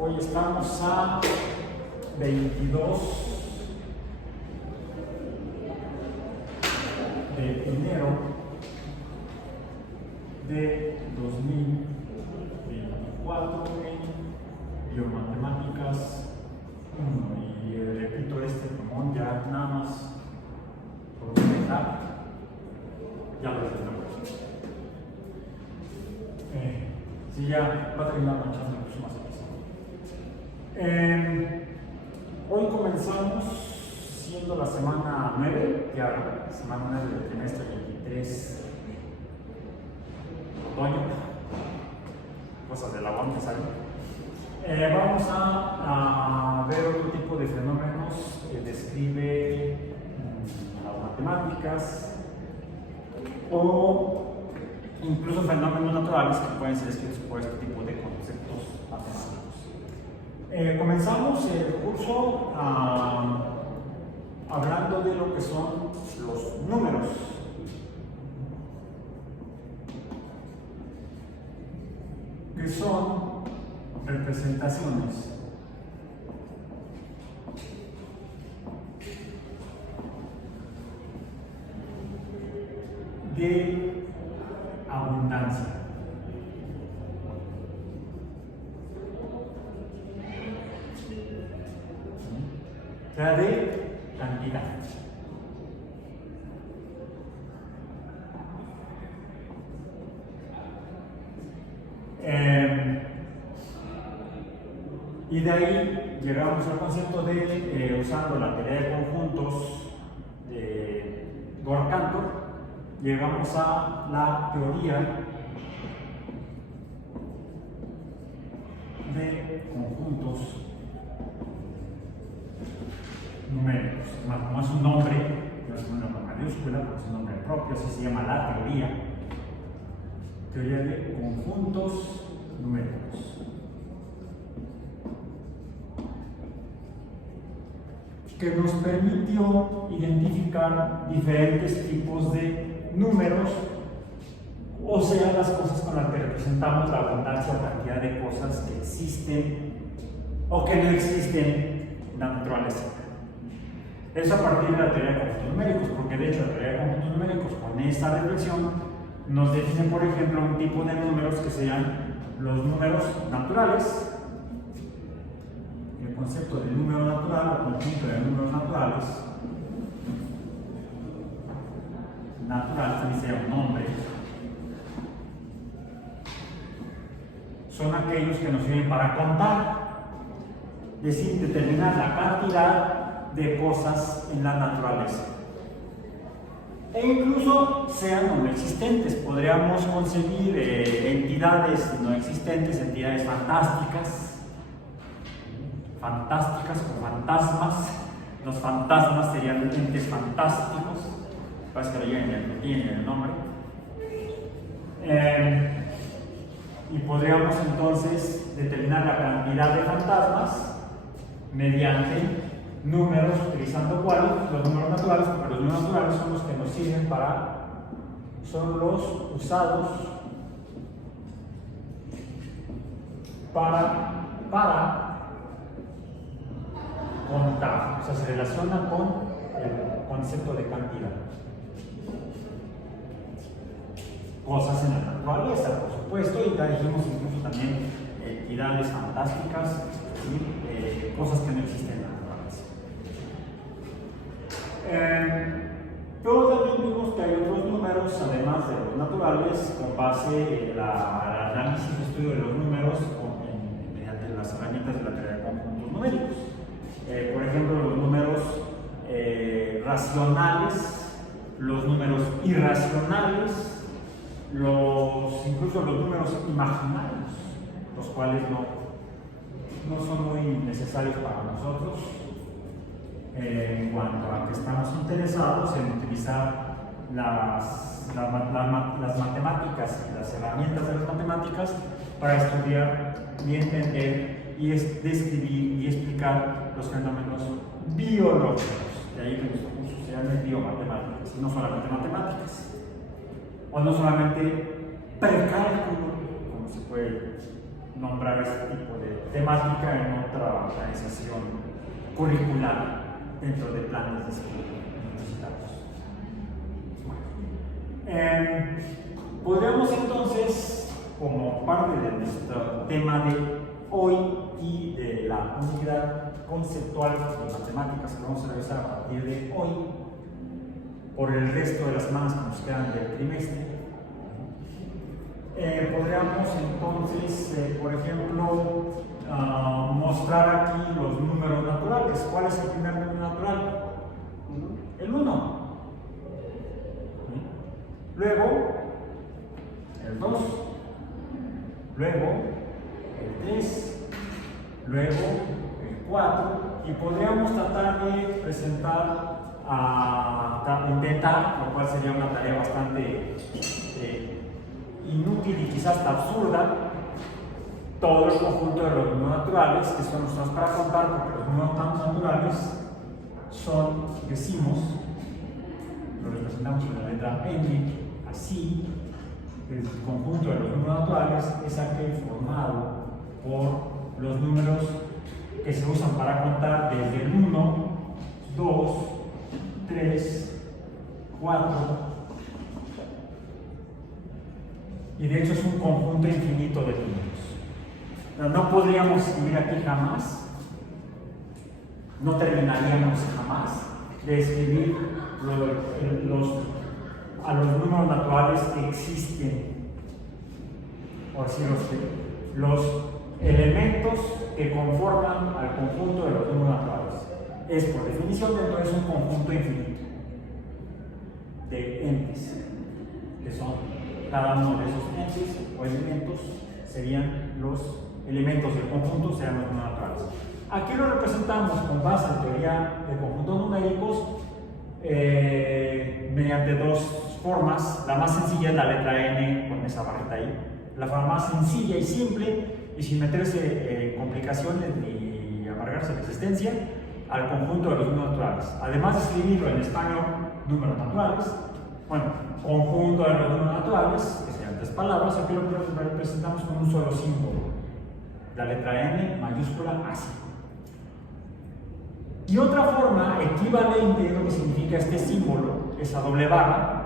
Hoy estamos a 22 de enero de 2024 en Biomatemáticas 1. Y repito este pulmón ya nada más por empezar, ya lo tendremos. Sí, ya va a terminar manchando los próximos episodios. Hoy comenzamos siendo la semana 9, ya semana 9 del trimestre 23, otoño, cosas del agua que salen. Vamos a ver otro tipo de fenómenos que describe las matemáticas o incluso fenómenos naturales que pueden ser escritos por este tipo de conceptos matemáticos. Comenzamos el curso hablando de lo que son los números. Que son representaciones de abundancia. O sea, de cantidad. Y de ahí llegamos al concepto de, usando la teoría de conjuntos de Gore-Cantor, llegamos a la teoría de conjuntos numéricos. Como es un nombre, no es un nombre mayúscula, porque es un nombre propio, así se llama la teoría de conjuntos numéricos. Que nos permitió identificar diferentes tipos de números, o sea, las cosas con las que representamos la abundancia o cantidad de cosas que existen o que no existen en la naturaleza. Eso a partir de la teoría de conjuntos numéricos, porque de hecho la teoría de conjuntos numéricos con esta reflexión nos define, por ejemplo, un tipo de números que sean los números naturales. El concepto de número natural o conjunto de números naturales, también sea un nombre, son aquellos que nos sirven para contar, es decir, determinar la cantidad de cosas en la naturaleza. E incluso sean no existentes, podríamos concebir entidades no existentes, entidades fantásticas o fantasmas. Los fantasmas serían entes fantásticos, parece que lo tienen el nombre. Y podríamos entonces determinar la cantidad de fantasmas mediante números, utilizando cuáles, los números naturales, porque los números naturales son los que nos sirven son los usados para contar, o sea, se relaciona con el concepto de cantidad. Cosas en la naturaleza, por supuesto, y ya dijimos incluso también entidades fantásticas y cosas que no existen en la naturaleza. Pero también vimos que hay otros números, además de los naturales, con base en el análisis y estudio de los números mediante las herramientas de la teoría de conjuntos numéricos. Por ejemplo, los números racionales, los números irracionales, incluso los números imaginarios, los cuales no son muy necesarios para nosotros en cuanto a que estamos interesados en utilizar las matemáticas y las herramientas de las matemáticas para estudiar y entender y describir y explicar los fenómenos biológicos. De ahí que nuestro curso se llame biomatemáticas, y no solamente matemáticas, o no solamente precálculo, como se puede nombrar este tipo de temática en otra organización curricular dentro de planes de estudio universitarios. Podríamos entonces, como parte de nuestro tema de hoy y de la unidad conceptual de matemáticas que vamos a realizar a partir de hoy, por el resto de las semanas que nos quedan del trimestre, podríamos entonces, por ejemplo, mostrar aquí los números naturales. ¿Cuál es el primer número natural? El 1. Luego, el 2. Luego, el 3. Luego, el 4. Y podríamos tratar de presentar, intentar, lo cual sería una tarea bastante inútil y quizás hasta absurda, todo el conjunto de los números naturales, que son usados para contar, porque los números naturales son, decimos, lo representamos en la letra N, así, el conjunto de los números naturales es aquel formado por los números que se usan para contar desde el 1, 2, 3, 4, y de hecho es un conjunto infinito de números. No podríamos escribir aquí jamás, no terminaríamos jamás de escribir a los números naturales que existen, o decir, los elementos que conforman al conjunto de los números naturales. Es por definición entonces un conjunto infinito de entes, que son cada uno de esos entes o elementos serían los elementos del conjunto, serían los números naturales. Aquí lo representamos con base en teoría de conjuntos numéricos mediante dos formas. La más sencilla es la letra N con esa barrita ahí. La forma más sencilla y simple y sin meterse complicaciones ni amargarse la existencia al conjunto de los números naturales. Además de escribirlo en español, números naturales, bueno, conjunto de los números naturales, que serían 3 palabras, aquí lo representamos con un solo símbolo, la letra N mayúscula así. Y otra forma equivalente de lo que significa este símbolo, esa doble barra,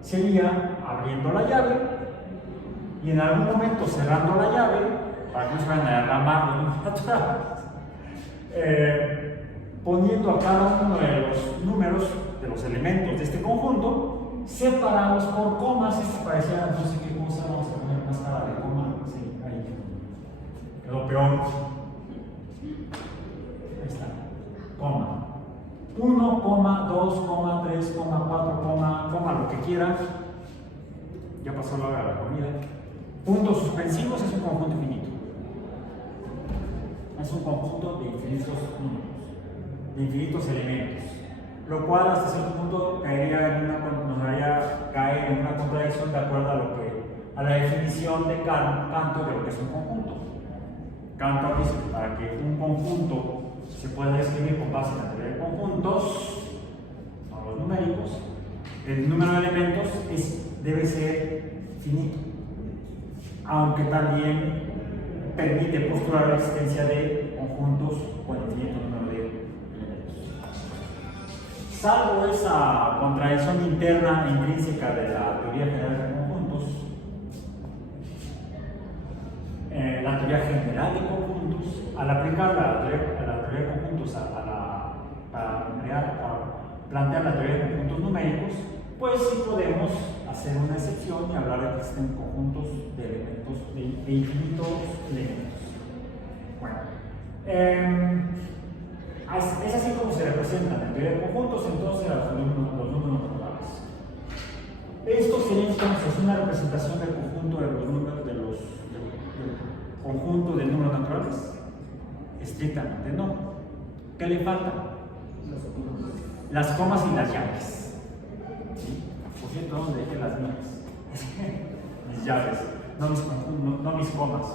sería abriendo la llave y en algún momento cerrando la llave, para que no se vayan a derramar los números naturales, poniendo a cada uno de los números, de los elementos de este conjunto, separados por comas. Esto parecía no sé qué cosa, vamos a poner más cara de coma, sí, ahí quedó peor. Ahí está, coma. 1, 2, 3, 4, coma, lo que quieran. Ya pasó la hora de la comida. Puntos suspensivos es un conjunto infinito. Es un conjunto de infinitos números, de infinitos elementos. Lo cual hasta cierto punto nos haría caer en una contradicción de acuerdo a la definición de Cantor de lo que es un conjunto. Cantor dice que para que un conjunto se pueda describir con base en la teoría de conjuntos, no los numéricos, el número de elementos debe ser finito, aunque también permite postular la existencia de conjuntos con infinito número de elementos. Salvo esa contradicción interna e intrínseca de la teoría general de conjuntos, la teoría general de conjuntos, al aplicar la teoría de conjuntos para plantear la teoría de conjuntos numéricos, pues sí podemos hacer una excepción y hablar de que existen conjuntos de elementos, de infinitos elementos. Bueno, es así como se representan en teoría de conjuntos entonces los números naturales. Esto sería entonces una representación del conjunto de los números del conjunto de números naturales. Estrictamente no. ¿Qué le falta? Las comas y las llaves. ¿Sí? Por cierto, ¿dónde dejé las mías? Mis llaves, no mis comas.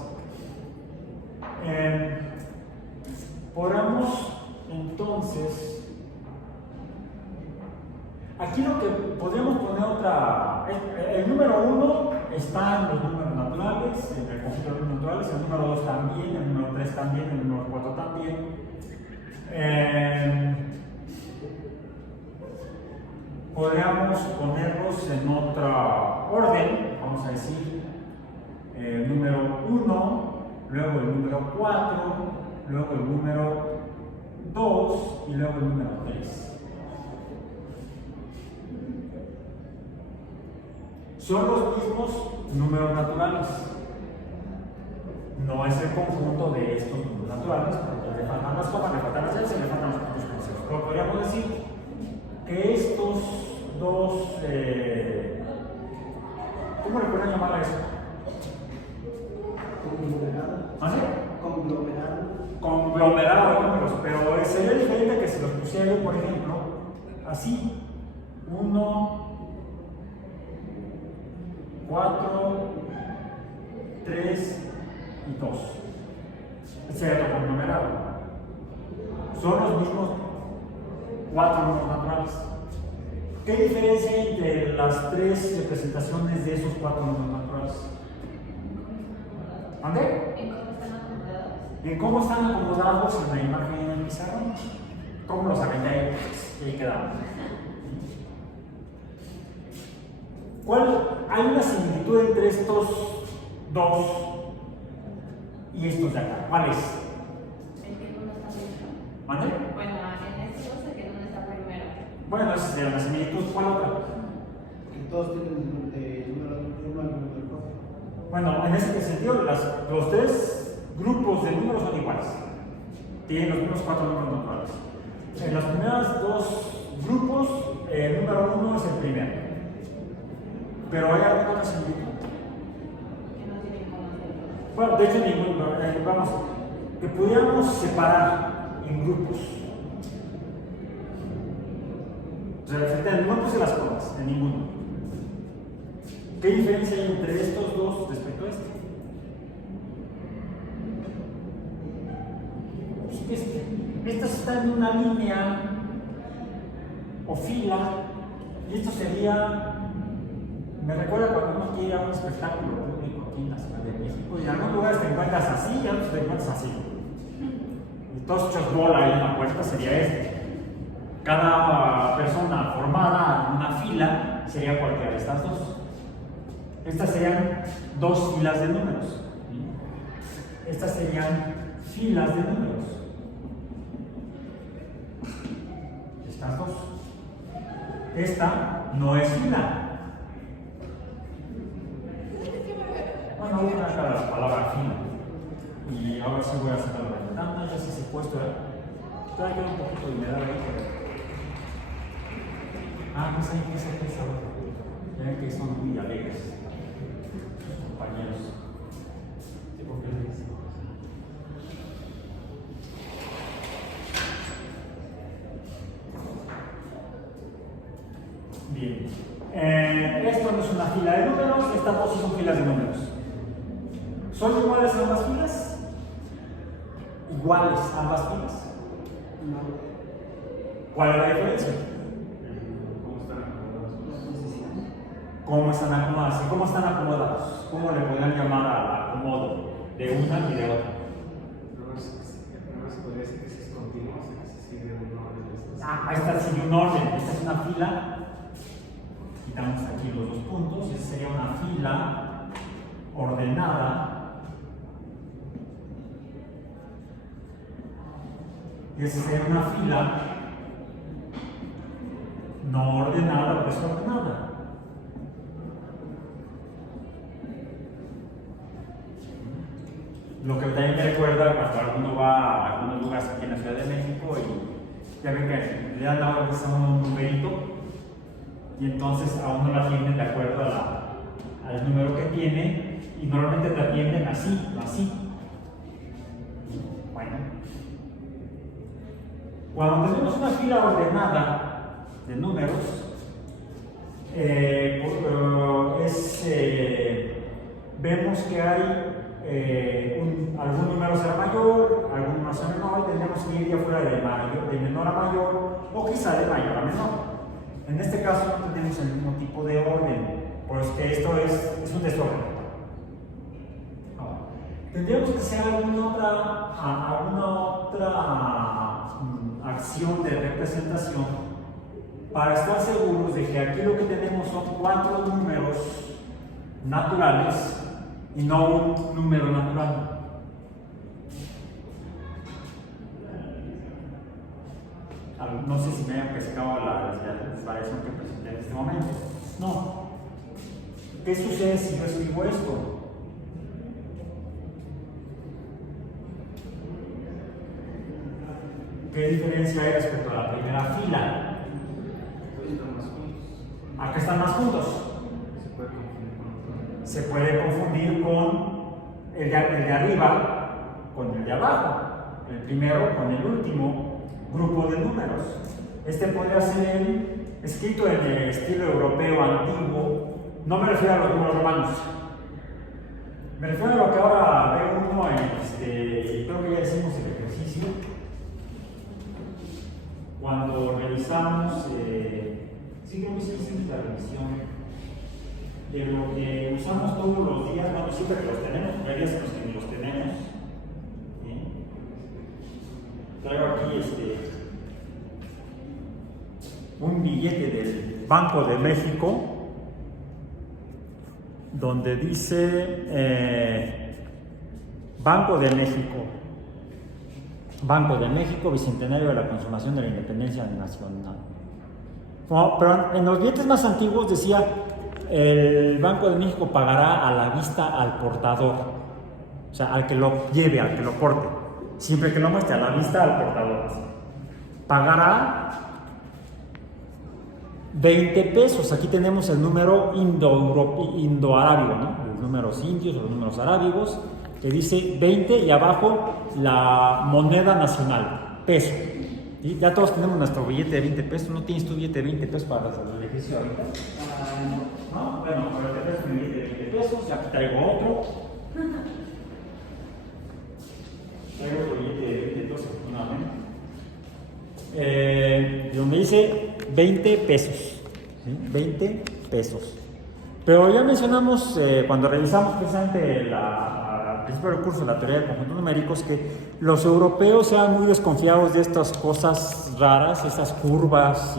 Podamos entonces, aquí lo que podríamos poner el número 1 está en los números naturales, en el conjunto de los números naturales, el número 2 también, el número 3 también, el número 4 también. Podríamos ponerlos en otra orden, vamos a decir el número 1, luego el número 4, luego el número 2 y luego el número 3. Son los mismos números naturales. No es el conjunto de estos números naturales, porque le faltan las comas, le faltan las L's y le faltan los puntos conocidos. Pero podríamos decir que estos dos, ¿cómo le pueden llamar a eso? ¿Ah, sí? Conglomerado de números, pero sería diferente que si los pusiera yo, por ejemplo, así: 1, 4, 3 y 2. Este sería otro conglomerado. Son los mismos 4 números naturales. ¿Qué diferencia hay entre las 3 representaciones de esos 4 números naturales? ¿Dónde? En cómo están acomodados en la imagen en el pizarrón. ¿Cómo los saben de ahí? Y ahí quedamos. Hay una similitud entre estos dos y estos de acá. ¿Cuál es? El que no está primero. ¿Mande? Bueno, en este no sé que no está primero. Bueno, esa sería la similitud. ¿Cuál otra? Que todos tienen el número 1 al número 4. Bueno, en ese sentido, los 3 grupos de números son iguales. Tienen los mismos 4 números naturales. En los primeros 2 grupos, el número 1 es el primero. Pero hay alguna otra similitud. Que no tienen como nosotros. Bueno, de hecho, ninguno. Vamos, que pudiéramos separar en grupos. O sea, no puse las comas, en ninguno. ¿Qué diferencia hay entre estos dos respecto a este? Pues estas están en una línea o fila, y esto sería. Me recuerda cuando uno quiere ir a un espectáculo público aquí en la Ciudad de México y en algunos lugares te encuentras así y en otros te encuentras así. Y todos hechos bola ahí en la puerta sería este. Cada persona formada en una fila sería cualquiera de estas dos. Estas serían 2 filas de números. Estas serían filas de números. Estas dos. Esta no es fila. Bueno, voy a sacar la palabra fila. Y ahora sí voy a sacar la ventana. Ya sí se ha puesto. Todavía queda un poquito de humedad ahí, pero. Pues hay que hacer esa otra. Ya ven que son muy alegres sus compañeros. ¿Sí, por qué le dicen? Bien. Esto no es una fila de números, estas dos sí son filas de números. ¿Son iguales ambas filas? ¿Iguales ambas filas? ¿Cuál es la diferencia? ¿Cómo están acomodados? ¿Cómo están acomodados? ¿Cómo le podrían llamar al acomodo de una y de otra? No se podría decir que si es continuo, si sigue un orden. Esta sigue un orden. Esta es una fila. Quitamos aquí los 2 puntos. Esta sería una fila ordenada. Y esta sería una fila no ordenada o desordenada. Lo que también me recuerda cuando uno va a algunos lugares aquí en la Ciudad de México y ya ven que le han dado a uno un numerito y entonces a uno la atienden de acuerdo al número que tiene y normalmente te atienden así, así. Bueno, cuando tenemos una fila ordenada de números, vemos que hay algún número será mayor, algún número será menor, y tendríamos que ir ya fuera de menor a mayor o quizá de mayor a menor. En este caso no tenemos el mismo tipo de orden, pues que esto es un desorden. Tendríamos que hacer alguna otra acción de representación para estar seguros de que aquí lo que tenemos son 4 números naturales y no un número natural. No sé si me hayan pescado la variación que presenté en este momento. No. ¿Qué sucede si yo escribo esto? ¿Qué diferencia hay respecto a la primera fila? Acá están más juntos. Se puede confundir con el de arriba con el de abajo, el primero con el último grupo de números. Este podría ser escrito en el estilo europeo antiguo. No me refiero a los números romanos, me refiero a lo que ahora ve uno en creo que ya hicimos el ejercicio cuando revisamos sí creo que sí hicimos la revisión de lo que usamos todos los días, bueno, siempre que los tenemos, hay días en los que ni los tenemos. Traigo aquí un billete del Banco de México donde dice Banco de México, Bicentenario de la Consumación de la Independencia Nacional. Pero en los billetes más antiguos decía el Banco de México pagará a la vista al portador, o sea, al que lo lleve, al que lo porte, siempre que lo muestre a la vista al portador. Pagará 20 pesos. Aquí tenemos el número indoarábigo, ¿no? Los números indios o los números arábigos, que dice 20 y abajo la moneda nacional, peso. ¿Sí? Ya todos tenemos nuestro billete de 20 pesos. ¿No tienes tu billete de 20 pesos para el ejercicio ahorita? No, bueno, pero te traes un billete de 20 pesos. Ya aquí traigo otro. Traigo otro billete de 20 pesos, afortunadamente. Donde dice 20 pesos. ¿Sí? 20 pesos. Pero ya mencionamos cuando revisamos precisamente al principio del curso la teoría de conjuntos numéricos que los europeos eran muy desconfiados de estas cosas raras, esas curvas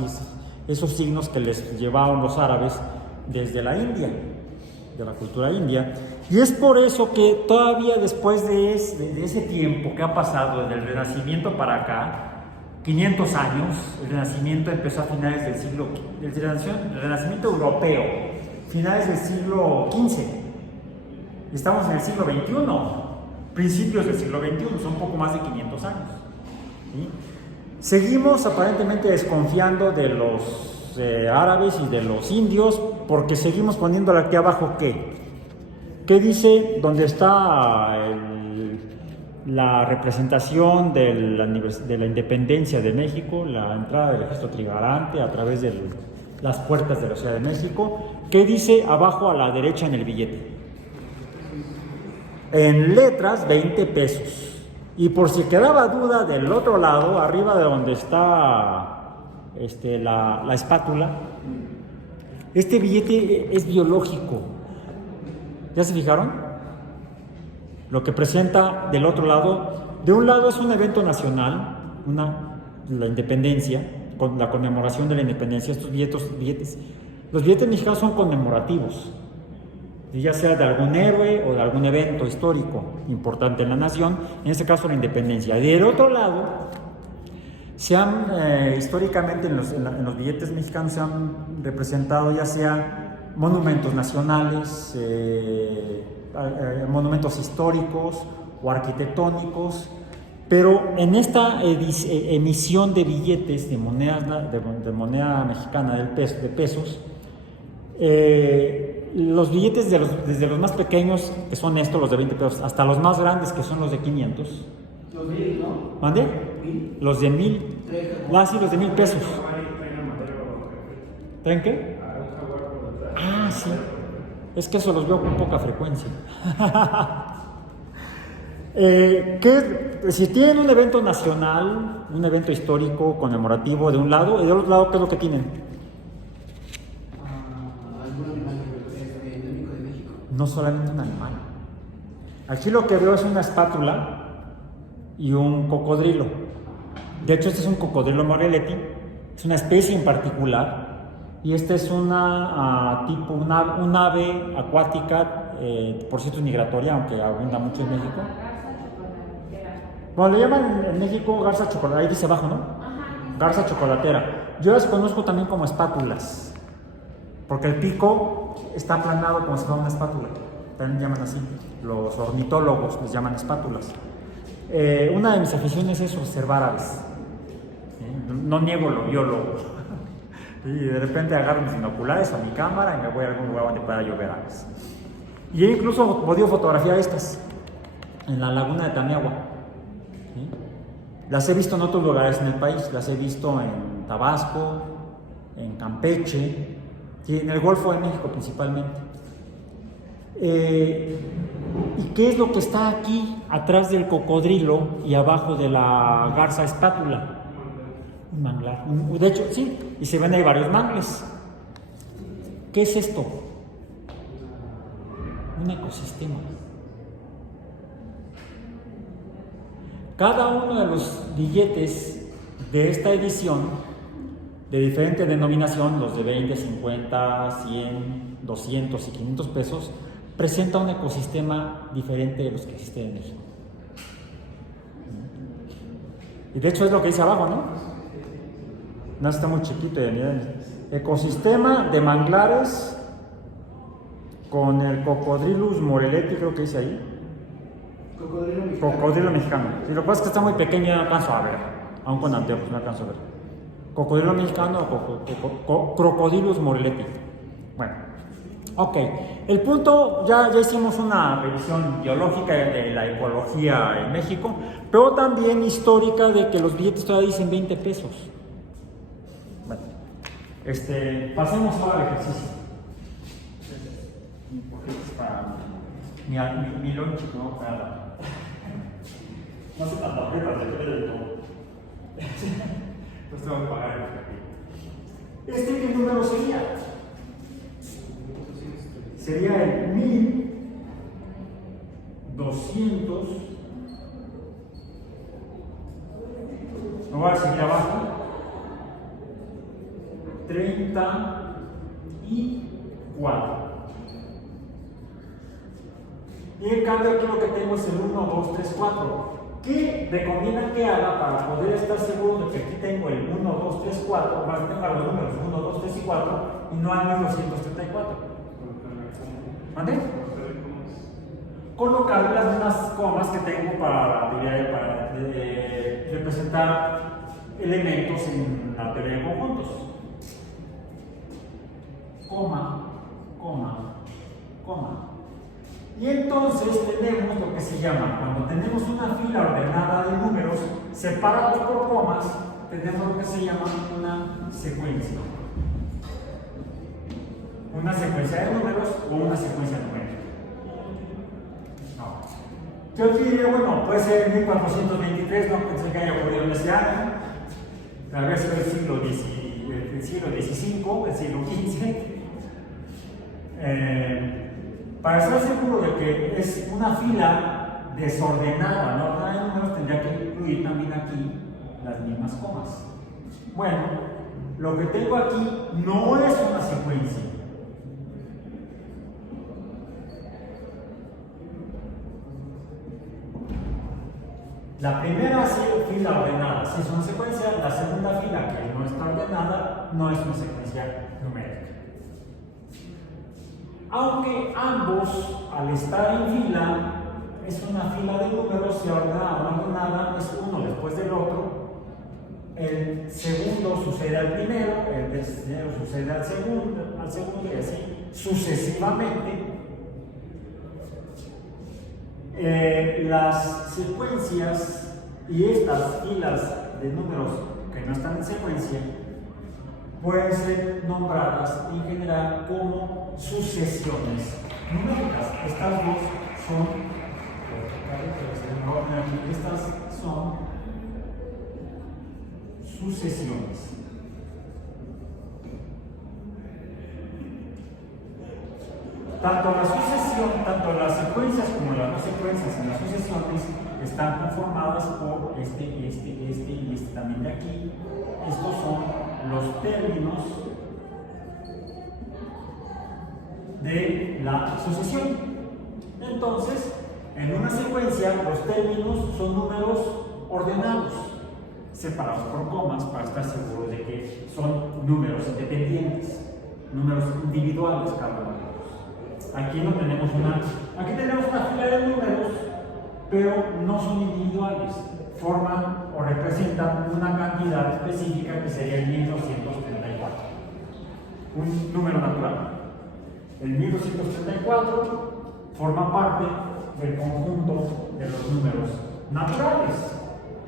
y esos signos que les llevaban los árabes desde la India, de la cultura india. Y es por eso que todavía después de ese tiempo que ha pasado desde el Renacimiento para acá, 500 años, el Renacimiento empezó a finales del siglo, el Renacimiento europeo, finales del siglo XV. Estamos en el siglo XXI, principios del siglo XXI, son poco más de 500 años. ¿Sí? Seguimos aparentemente desconfiando de los árabes y de los indios porque seguimos poniéndole aquí abajo ¿qué dice? Donde está la representación de la independencia de México, la entrada del ejército trigarante a través de las puertas de la Ciudad de México. ¿Qué dice abajo a la derecha en el billete? En letras, 20 pesos. Y por si quedaba duda, del otro lado, arriba de donde está la espátula, este billete es biológico. ¿Ya se fijaron? Lo que presenta del otro lado, de un lado es un evento nacional, la independencia, con la conmemoración de la independencia. Estos billetes, los billetes mexicanos son conmemorativos, ya sea de algún héroe o de algún evento histórico importante en la nación, en este caso la independencia. Y del otro lado, históricamente en los billetes mexicanos se han representado ya sea monumentos nacionales, monumentos históricos o arquitectónicos, pero en esta emisión de billetes de moneda mexicana de pesos, los billetes desde los más pequeños, que son estos, los de 20 pesos, hasta los más grandes, que son los de 500. Los 1000, ¿no? ¿Mande? Los de 1000. Sí, los de 1000 pesos. ¿Traen qué? Ah, sí. Es que eso los veo con poca frecuencia. Si tienen un evento nacional, un evento histórico, conmemorativo de un lado, y del otro lado, ¿qué es lo que tienen? ¿Algún animal endémico de México? No solamente un animal. Aquí lo que veo es una espátula y un cocodrilo. De hecho, este es un cocodrilo Morelletti, es una especie en particular, y esta es un ave acuática, por cierto es migratoria, aunque abunda mucho en México. Garza chocolatera. Bueno, le llaman en México garza chocolatera, ahí dice abajo, ¿no? Ajá. Garza chocolatera. Yo las conozco también como espátulas, porque el pico está aplanado como si fuera una espátula. También llaman así, los ornitólogos les llaman espátulas. Una de mis aficiones es observar aves. No niego lo biólogo. Y de repente agarro mis binoculares o mi cámara y me voy a algún lugar donde pueda yo ver aves. Y he incluso podido fotografiar estas en la laguna de Tamiagua. ¿Sí? Las he visto en otros lugares en el país, las he visto en Tabasco, en Campeche, y en el Golfo de México principalmente. ¿Y qué es lo que está aquí atrás del cocodrilo y abajo de la garza espátula? Un manglar. De hecho, sí, y se ven ahí varios mangles. ¿Qué es esto? Un ecosistema. Cada uno de los billetes de esta edición, de diferente denominación, los de 20, 50, 100, 200 y 500 pesos, presenta un ecosistema diferente de los que existen en México. Y de hecho es lo que dice abajo, ¿no? No está muy chiquito, miren. Ecosistema de manglares con el Cocodrilus Morelletti, creo que dice ahí. Cocodrilo mexicano. Cocodrilo mexicano. Sí, lo que pasa es que está muy pequeño y no alcanzo a ver. Aún con anteojos no alcanzo a ver. Cocodrilo mexicano o Crocodilus Morelletti. Bueno, ok. El punto, ya hicimos una revisión biológica de la ecología en México, pero también histórica de que los billetes todavía dicen 20 pesos. Bueno, pasemos ahora al ejercicio. Porque es para mi lonche, ¿no? Para... No sé tanta prepa, depende de todo. Entonces tengo que pagar el café. ¿Qué número sería? Sería el 1200. Lo voy a seguir abajo. 34. Y en cambio aquí lo que tengo es el 1, 2, 3, 4. ¿Qué recomiendan que haga para poder estar seguro de que aquí tengo el 1, 2, 3, 4? Más tengo los números 1, 2, 3 y 4 y no hay 1234. ¿Mande? Colocar las mismas comas que tengo para representar elementos en la teoría de conjuntos. Coma, coma, coma. Y entonces tenemos lo que se llama, cuando tenemos una fila ordenada de números separados por comas, tenemos lo que se llama una secuencia. Una secuencia de números o una secuencia numérica. No. Yo diría, bueno, puede ser 1423, no pensé que haya ocurrido en ese año, tal vez fue el siglo XV, el siglo XV. Para estar seguro de que es una fila desordenada, no ordenada de números, tendría que incluir también aquí las mismas comas. Bueno, lo que tengo aquí no es una secuencia. La primera fila ordenada sí es una secuencia, la segunda fila que no está ordenada no es una secuencia numérica. Aunque ambos, al estar en fila, es una fila de números, sea ordenada o no ordenada, es uno después del otro. El segundo sucede al primero, el tercero sucede al segundo y así sucesivamente. Las secuencias y estas filas de números que no están en secuencia pueden ser nombradas en general como sucesiones numéricas. Estas dos son sucesiones. Tanto tanto las secuencias como las no secuencias en las sucesiones están conformadas por este y este también de aquí. Estos son los términos de la sucesión. Entonces, en una secuencia, los términos son números ordenados, separados por comas, para estar seguros de que son números independientes, números individuales cada uno de ellos. Aquí tenemos una fila de números, pero no son individuales, forman o representan una cantidad específica que sería el 1234, un número natural. El 1234 forma parte del conjunto de los números naturales.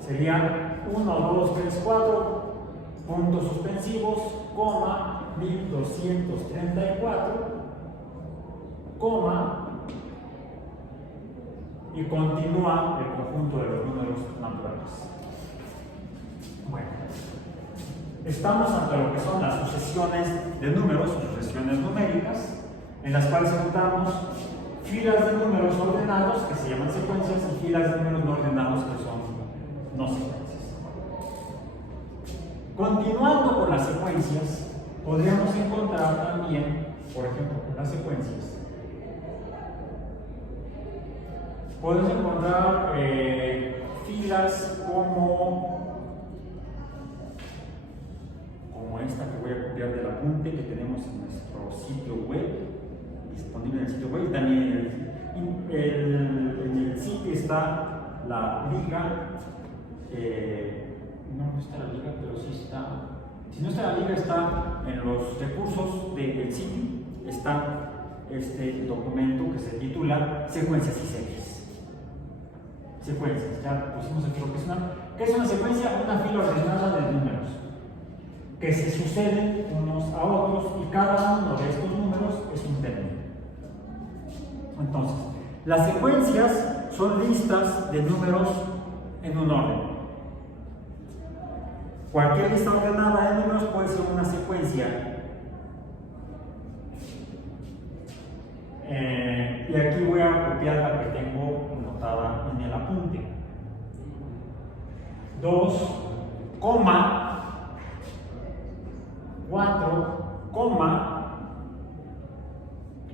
Serían 1, 2, 3, 4, puntos suspensivos, coma, 1234, coma, y continúa el conjunto de los números naturales. Bueno, estamos ante lo que son las sucesiones de números, sucesiones numéricas, en las cuales encontramos filas de números ordenados, que se llaman secuencias, y filas de números no ordenados, que son no secuencias. Continuando con las secuencias, podríamos encontrar también, por ejemplo, con las secuencias, podemos encontrar filas como esta que voy a copiar del apunte que tenemos en nuestro sitio web, disponible en el sitio web. También en el sitio está la liga. No está la liga, pero sí está. Si no está la liga, está en los recursos del sitio. Está este documento que se titula Secuencias y Series. Secuencias, ya pusimos aquí lo que es una. ¿Qué es una secuencia? Una fila ordenada de números que se suceden unos a otros, y cada uno de estos números es un término. Entonces, las secuencias son listas de números en un orden. Cualquier lista ordenada de números puede ser una secuencia. Y aquí voy a copiar la que tengo anotada en el apunte. 2, 4,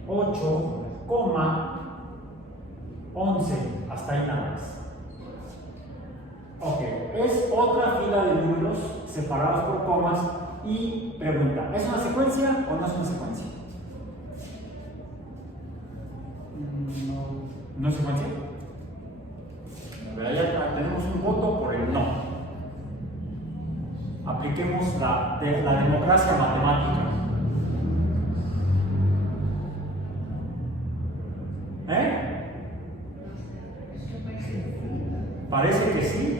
8, 11, hasta ahí nada más. Ok, es otra fila de números separados por comas. Y pregunta, ¿es una secuencia o no es una secuencia? ¿No es secuencia? Ya tenemos un voto por el no. Apliquemos la democracia matemática. Parece que sí.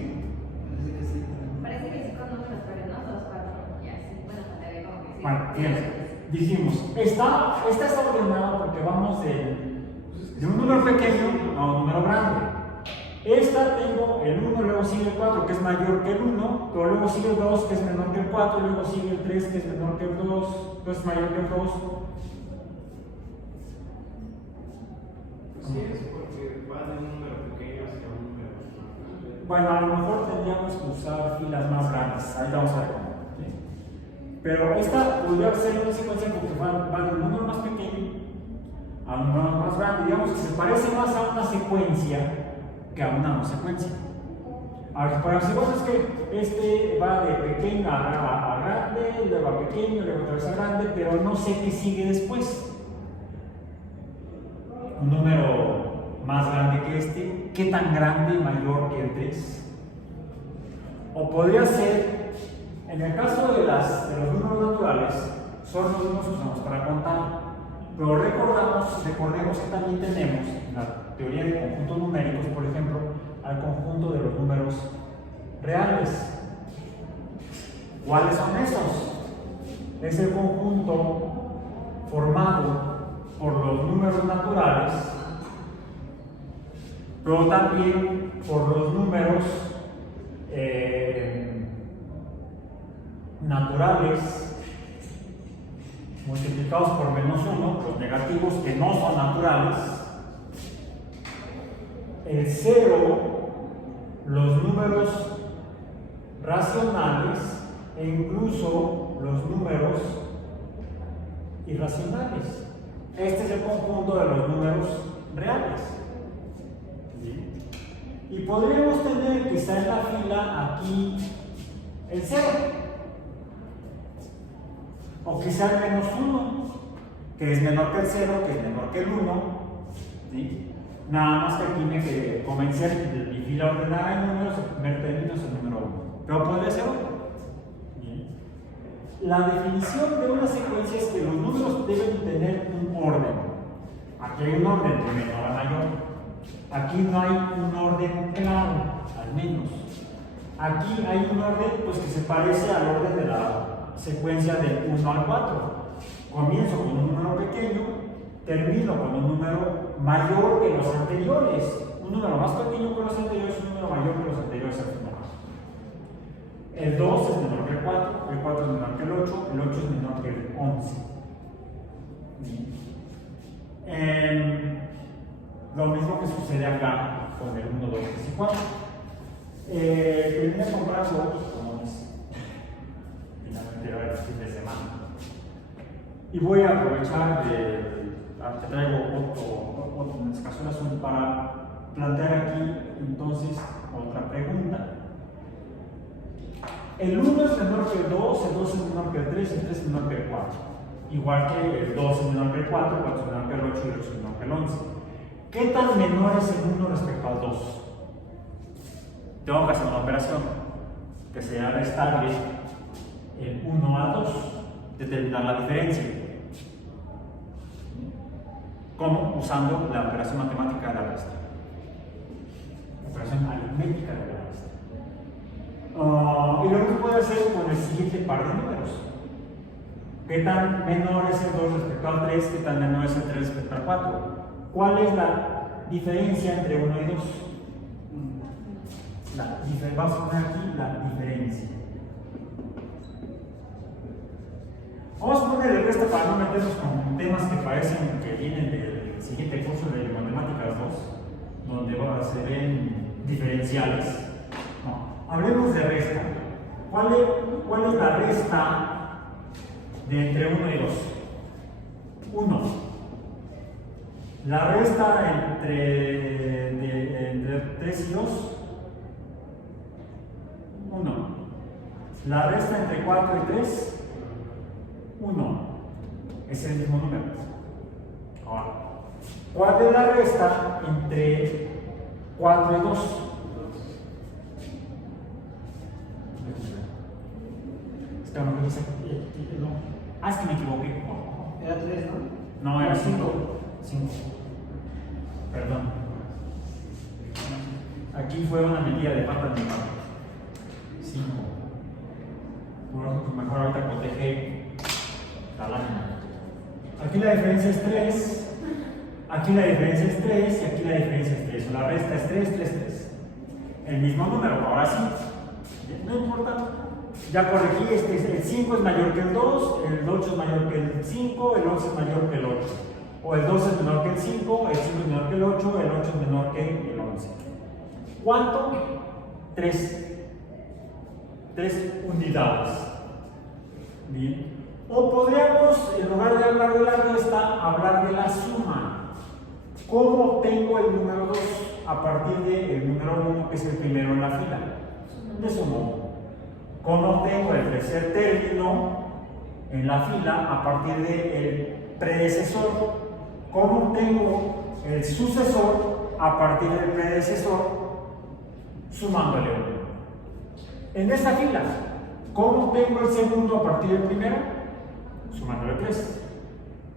Parece que sí con números, pero no 2, 4 y así. Bueno, te como que sí. Bueno, fíjense, dijimos, esta está ordenada porque vamos de un número pequeño a un número grande. Esta tengo el 1, luego sigue el 4, que es mayor que el 1, pero luego sigue el 2, que es menor que el 4, luego sigue el 3, que es menor que el 2, que es mayor que el 2. Sí, es porque va de un número pequeño hacia un número más grande. Bueno, a lo mejor tendríamos que usar filas más grandes, ahí vamos a ver cómo. ¿Sí? Pero esta podría ser una secuencia porque va de un número más pequeño a un número más grande. Digamos que se parece más a una secuencia que a una no secuencia. Ahora, para decir, bueno, es que este va de pequeño a grande, luego a pequeño, luego otra vez a grande, pero no sé qué sigue después. Un número más grande que este, ¿qué tan grande, mayor que el 3? O podría ser, en el caso de los números naturales, son los números que usamos para contar. Pero recordemos que también tenemos en la teoría de conjuntos numéricos, por ejemplo, al conjunto de los números reales. ¿Cuáles son esos? Es el conjunto formado por los números naturales, pero también por los números naturales multiplicados por -1, los negativos que no son naturales, el 0, los números racionales e incluso los números irracionales. Este es el conjunto de los números reales. ¿Sí? Y podríamos tener quizá en la fila aquí el 0, o quizá el -1, que es menor que el 0, que es menor que el 1. ¿Sí? Nada más que aquí me quedé convencer de mi fila ordenada de números, el primer término es el número 1, pero podría ser otro. Bien. La definición de una secuencia es que los números deben tener un orden. Aquí hay un orden de menor a mayor. Aquí no hay un orden claro, al menos. Aquí hay un orden pues, que se parece al orden de la secuencia del 1 al 4. Comienzo con un número pequeño, termino con un número mayor que los anteriores. Un número más pequeño que los anteriores, un número mayor que los anteriores al final. El 2 es menor que el 4 es menor que el 8 es menor que el 11. Lo mismo que sucede acá con el 1, 2, 3 y 4. Terminé comprando otros, como es finalmente era el fin de semana. Y voy a aprovechar que traigo otro en este caso el azul para plantear aquí entonces otra pregunta. El 1 es menor que el 2, el 2 es menor que el 3, el 3 es menor que el 4. Igual que el 2 es menor que el 4, el 4 es menor que el 8 y el 8 es menor que el 11. ¿Qué tan menor es el 1 respecto al 2? Tengo que hacer una operación que sea restarle el 1 al 2, determinar la diferencia. ¿Cómo? Usando la operación matemática de la resta. Operación aritmética de la resta. Y lo que puedo hacer con el siguiente par de números. ¿Qué tan menor es el 2 respecto al 3? ¿Qué tan menor es el 3 respecto al 4? ¿Cuál es la diferencia entre 1 y 2? Vamos a poner aquí la diferencia. Vamos a poner el resto para no meternos con temas que parecen que vienen del siguiente curso de matemáticas 2, donde se ven diferenciales. No, hablemos de resta. ¿Cuál es la resta de entre 1 y 2? 1. La resta entre 3 y 2. 1. La resta entre 4 y 3. 1. Es el mismo número. Ahora, ¿cuál es la resta entre 4 y 2? Es que no me dice. Es que me equivoqué. Era 3, ¿no? No, era 5. 5. Perdón. Aquí fue una metida de pata de mi parte. 5. Por lo tanto, mejor ahorita protege la lámina. Aquí la diferencia es 3. Aquí la diferencia es 3 y aquí la diferencia es 3. La resta es 3, 3, 3. El mismo número, ahora sí. No importa. Ya corregí, el 5 es mayor que el 2, el 8 es mayor que el 5, el 11 es mayor que el 8. O el 2 es menor que el 5, el 5 es menor que el 8, el 8 es menor que el 11. ¿Cuánto? 3. 3 unidades. Bien. O podríamos, en lugar de hablar de la resta, hablar de la suma. ¿Cómo obtengo el número 2 a partir del número 1, que es el primero en la fila? De sumo. ¿Cómo obtengo el tercer término en la fila a partir del predecesor? ¿Cómo obtengo el sucesor a partir del predecesor sumándole 1? En esta fila, ¿cómo obtengo el segundo a partir del primero? Sumándole 3.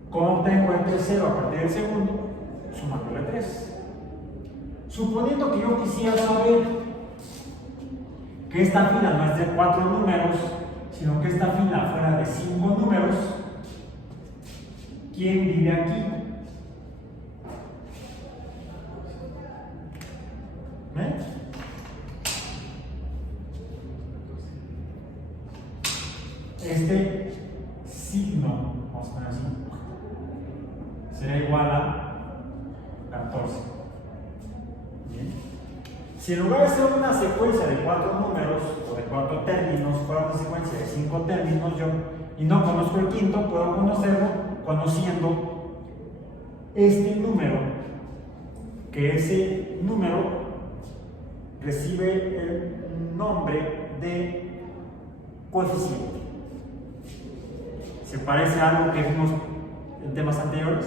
¿Cómo obtengo el tercero a partir del segundo? Sumándole 3. Suponiendo que yo quisiera saber que esta fila no es de 4 números, sino que esta fila fuera de 5 números, ¿quién vive aquí? ¿Ven? Este signo, vamos a poner así, será igual a 14. ¿Bien? Si en lugar de ser una secuencia de 4 números o de 4 términos, fuera una secuencia de 5 términos, y no conozco el quinto, puedo conocerlo conociendo este número, que ese número recibe el nombre de coeficiente. ¿Se parece a algo que vimos en temas anteriores?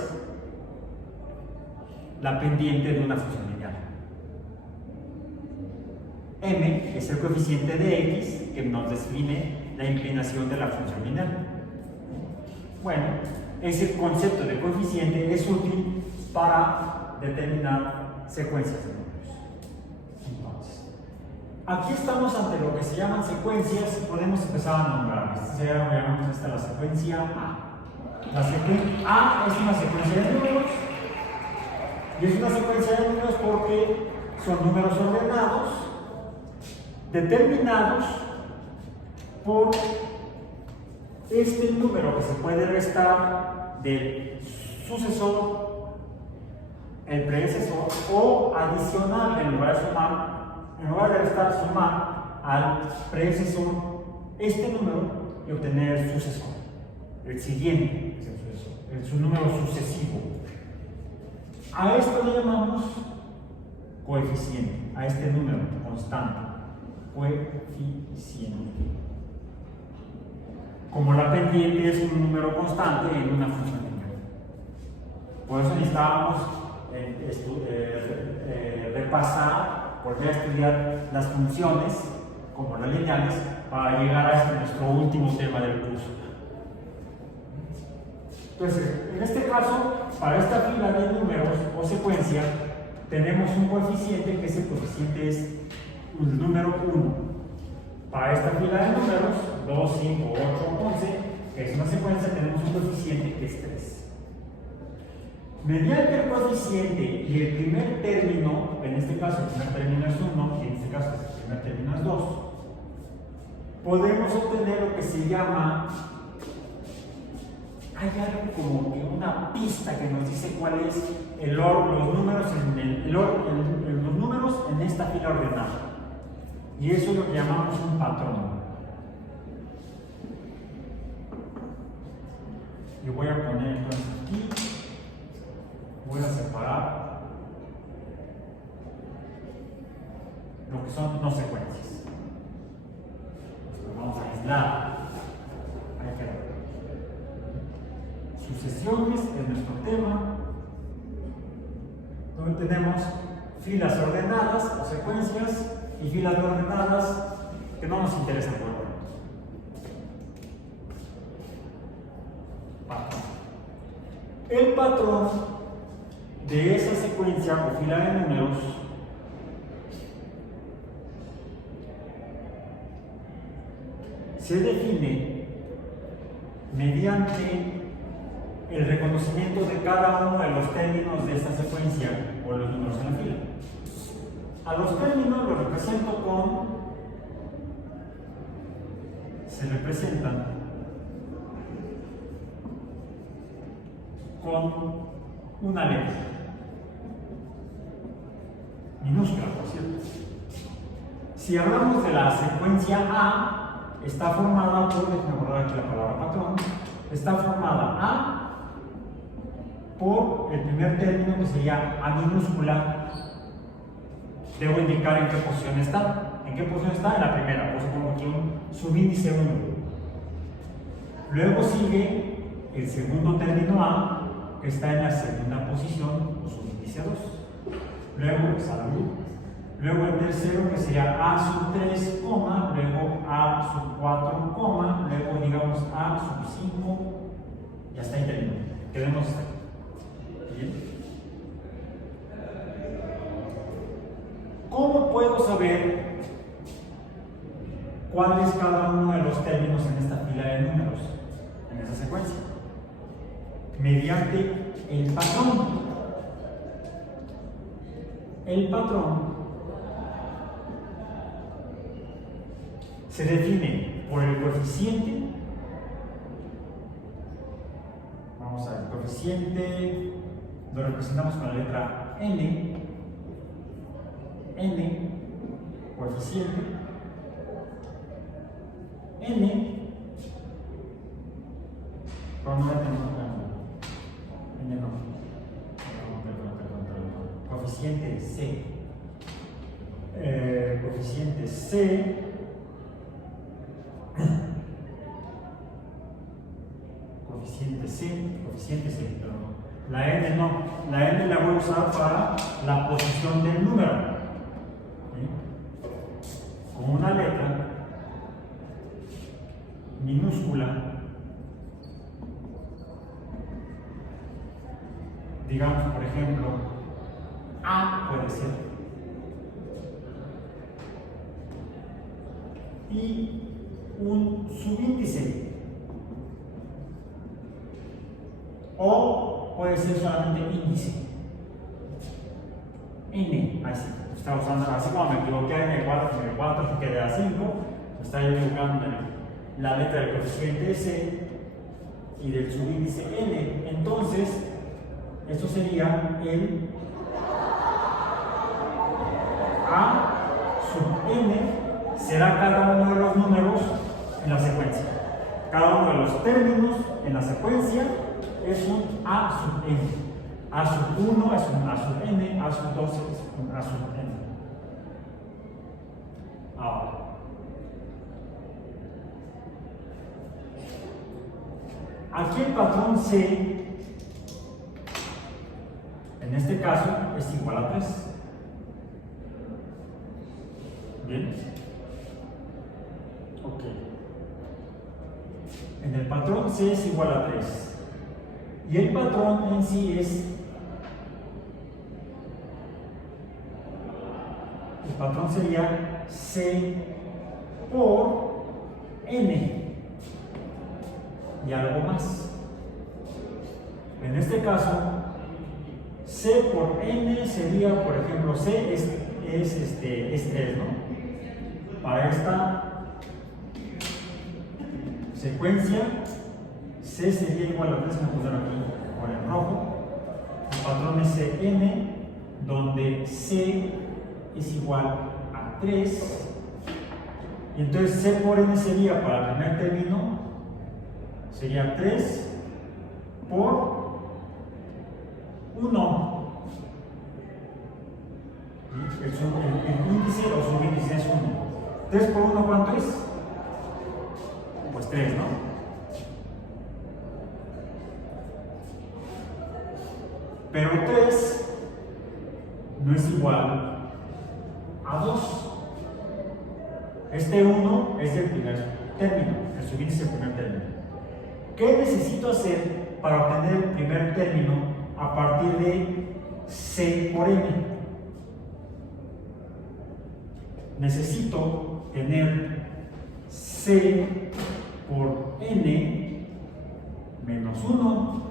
La pendiente de una función lineal. M es el coeficiente de x que nos define la inclinación de la función lineal. Bueno, ese concepto de coeficiente es útil para determinar secuencias de números. Entonces, aquí estamos ante lo que se llaman secuencias y podemos empezar a nombrarlas. Llamamos esta la secuencia A. La secuencia A es una secuencia de números, y es una secuencia de números porque son números ordenados, determinados por este número que se puede restar del sucesor, el predecesor, o adicional, en lugar de restar, sumar al predecesor este número y obtener el sucesor, el siguiente es el sucesor, es un número sucesivo. A esto le llamamos coeficiente, a este número constante, coeficiente. Como la pendiente es un número constante en una función lineal. Por eso necesitábamos repasar, volver a estudiar las funciones, como las lineales, para llegar a nuestro último tema del curso. Entonces, en este caso, para esta fila de números o secuencia, tenemos un coeficiente que ese coeficiente es el número 1. Para esta fila de números, 2, 5, 8, 11, que es una secuencia, tenemos un coeficiente que es 3. Mediante el coeficiente y el primer término, en este caso el primer término es 1 y en este caso el primer término es 2, podemos obtener lo que se llama, hay algo como que una pista que nos dice cuál es los números en esta fila ordenada. Y eso es lo que llamamos un patrón. Yo voy a poner entonces aquí, voy a separar lo que son no secuencias. Lo vamos a aislar. Ahí queda. Sucesiones es nuestro tema, donde tenemos filas ordenadas o secuencias y filas no ordenadas que no nos interesan por ahora. Patrón. El patrón de esa secuencia o fila de números se define mediante el reconocimiento de cada uno de los términos de esta secuencia o los números en la fila. A los términos los represento se representan con una letra minúscula, por cierto. Si hablamos de la secuencia A, está formada por, déjenme borrar aquí la palabra patrón, está formada A por el primer término que sería A minúscula. Debo indicar en qué posición está. ¿En qué posición está? En la primera. Pues pongo aquí un subíndice 1. Luego sigue el segundo término A, que está en la segunda posición, o subíndice 2. Luego salud. Luego el tercero, que sería A sub 3, luego A sub 4, luego digamos A sub 5, y hasta ahí termino. Quedemos hasta aquí. Bien. ¿Cómo puedo saber cuál es cada uno de los términos en esta fila de números, en esa secuencia? Mediante el patrón. El patrón se define por el coeficiente. Vamos a ver, el coeficiente lo representamos con la letra N, coeficiente n, pero no la tenemos n no, perdón, coeficiente c, coeficiente c, coeficiente c, perdón. La n no, la n la voy a usar para la posición del número, ¿sí? Con una letra minúscula, digamos por ejemplo, A puede ser, y un subíndice, o puede ser solamente índice, n, así, está usando, así como me equivoqué en el 4 que quedé a 5, me está equivocando en la letra del coeficiente c y del subíndice n. Entonces, esto sería el a sub n, será cada uno de los números en la secuencia. Cada uno de los términos en la secuencia es un a sub n. A sub 1 es un a sub n, a sub 2 es un a sub n. Ahora, aquí el patrón C, en este caso, es igual a 3. Bien. Ok. En el patrón C es igual a 3. Y el patrón en sí es, el patrón sería C por N y algo más. En este caso, C por N sería, por ejemplo, C es 3, ¿no? Para esta secuencia, C sería igual a 3, me pusieron aquí por el rojo. El patrón es Cn, donde C es igual a 3. Y entonces C por N sería, para el primer término, sería 3 por 1. El índice o subíndice es 1. 3 por 1, ¿cuánto es? Pues 3, ¿no? Pero 3 no es igual a 2. Este 1 es el primer término, el subíndice del primer término. ¿Qué necesito hacer para obtener el primer término a partir de C por N? Necesito tener C por N menos 1.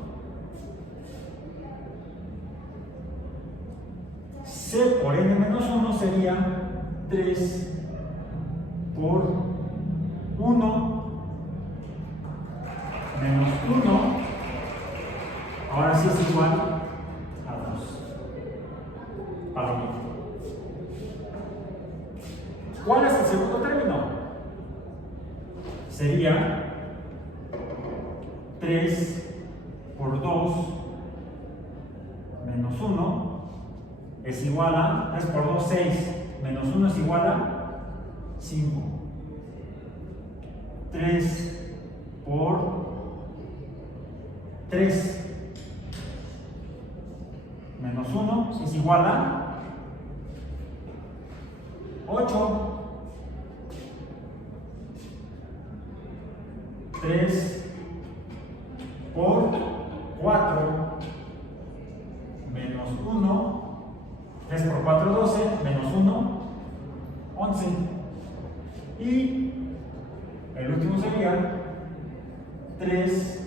C por N menos 1 sería 3 por 1 menos 1. Ahora sí es igual a 2. Palomita. ¿Cuál es el segundo término? Sería 3 por 2 menos 1 es igual a 3 por 2, 6, menos 1 es igual a 5. 3 por 3 menos 1 es igual a 8. 3 por 4 menos 1, 3 por 4, 12, menos 1, 11. Y el último sería 3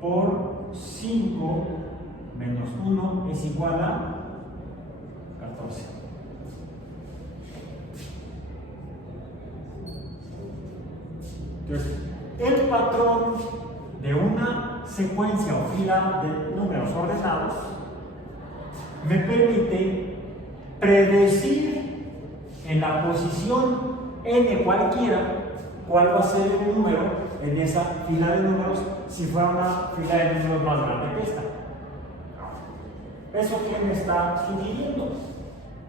por 5 menos 1 es igual a 14. Entonces, el patrón de una secuencia o fila de números ordenados me permite predecir en la posición n cualquiera, cuál va a ser el número en esa fila de números si fuera una fila de números más grande que esta. ¿Eso qué me está sugiriendo?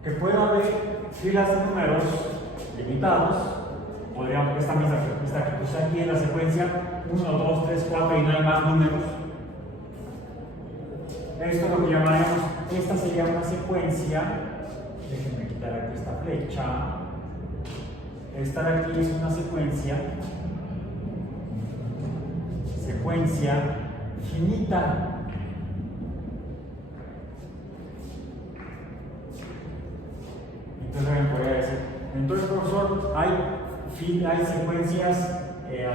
Que puede haber filas de números limitados. Podríamos, esta que puse aquí en la secuencia 1, 2, 3, 4 y no hay más números. Esto es lo que llamaríamos, esta sería una secuencia. Déjenme quitar aquí esta flecha. Esta de aquí es una secuencia finita. Entonces me podría decir, entonces profesor, hay secuencias,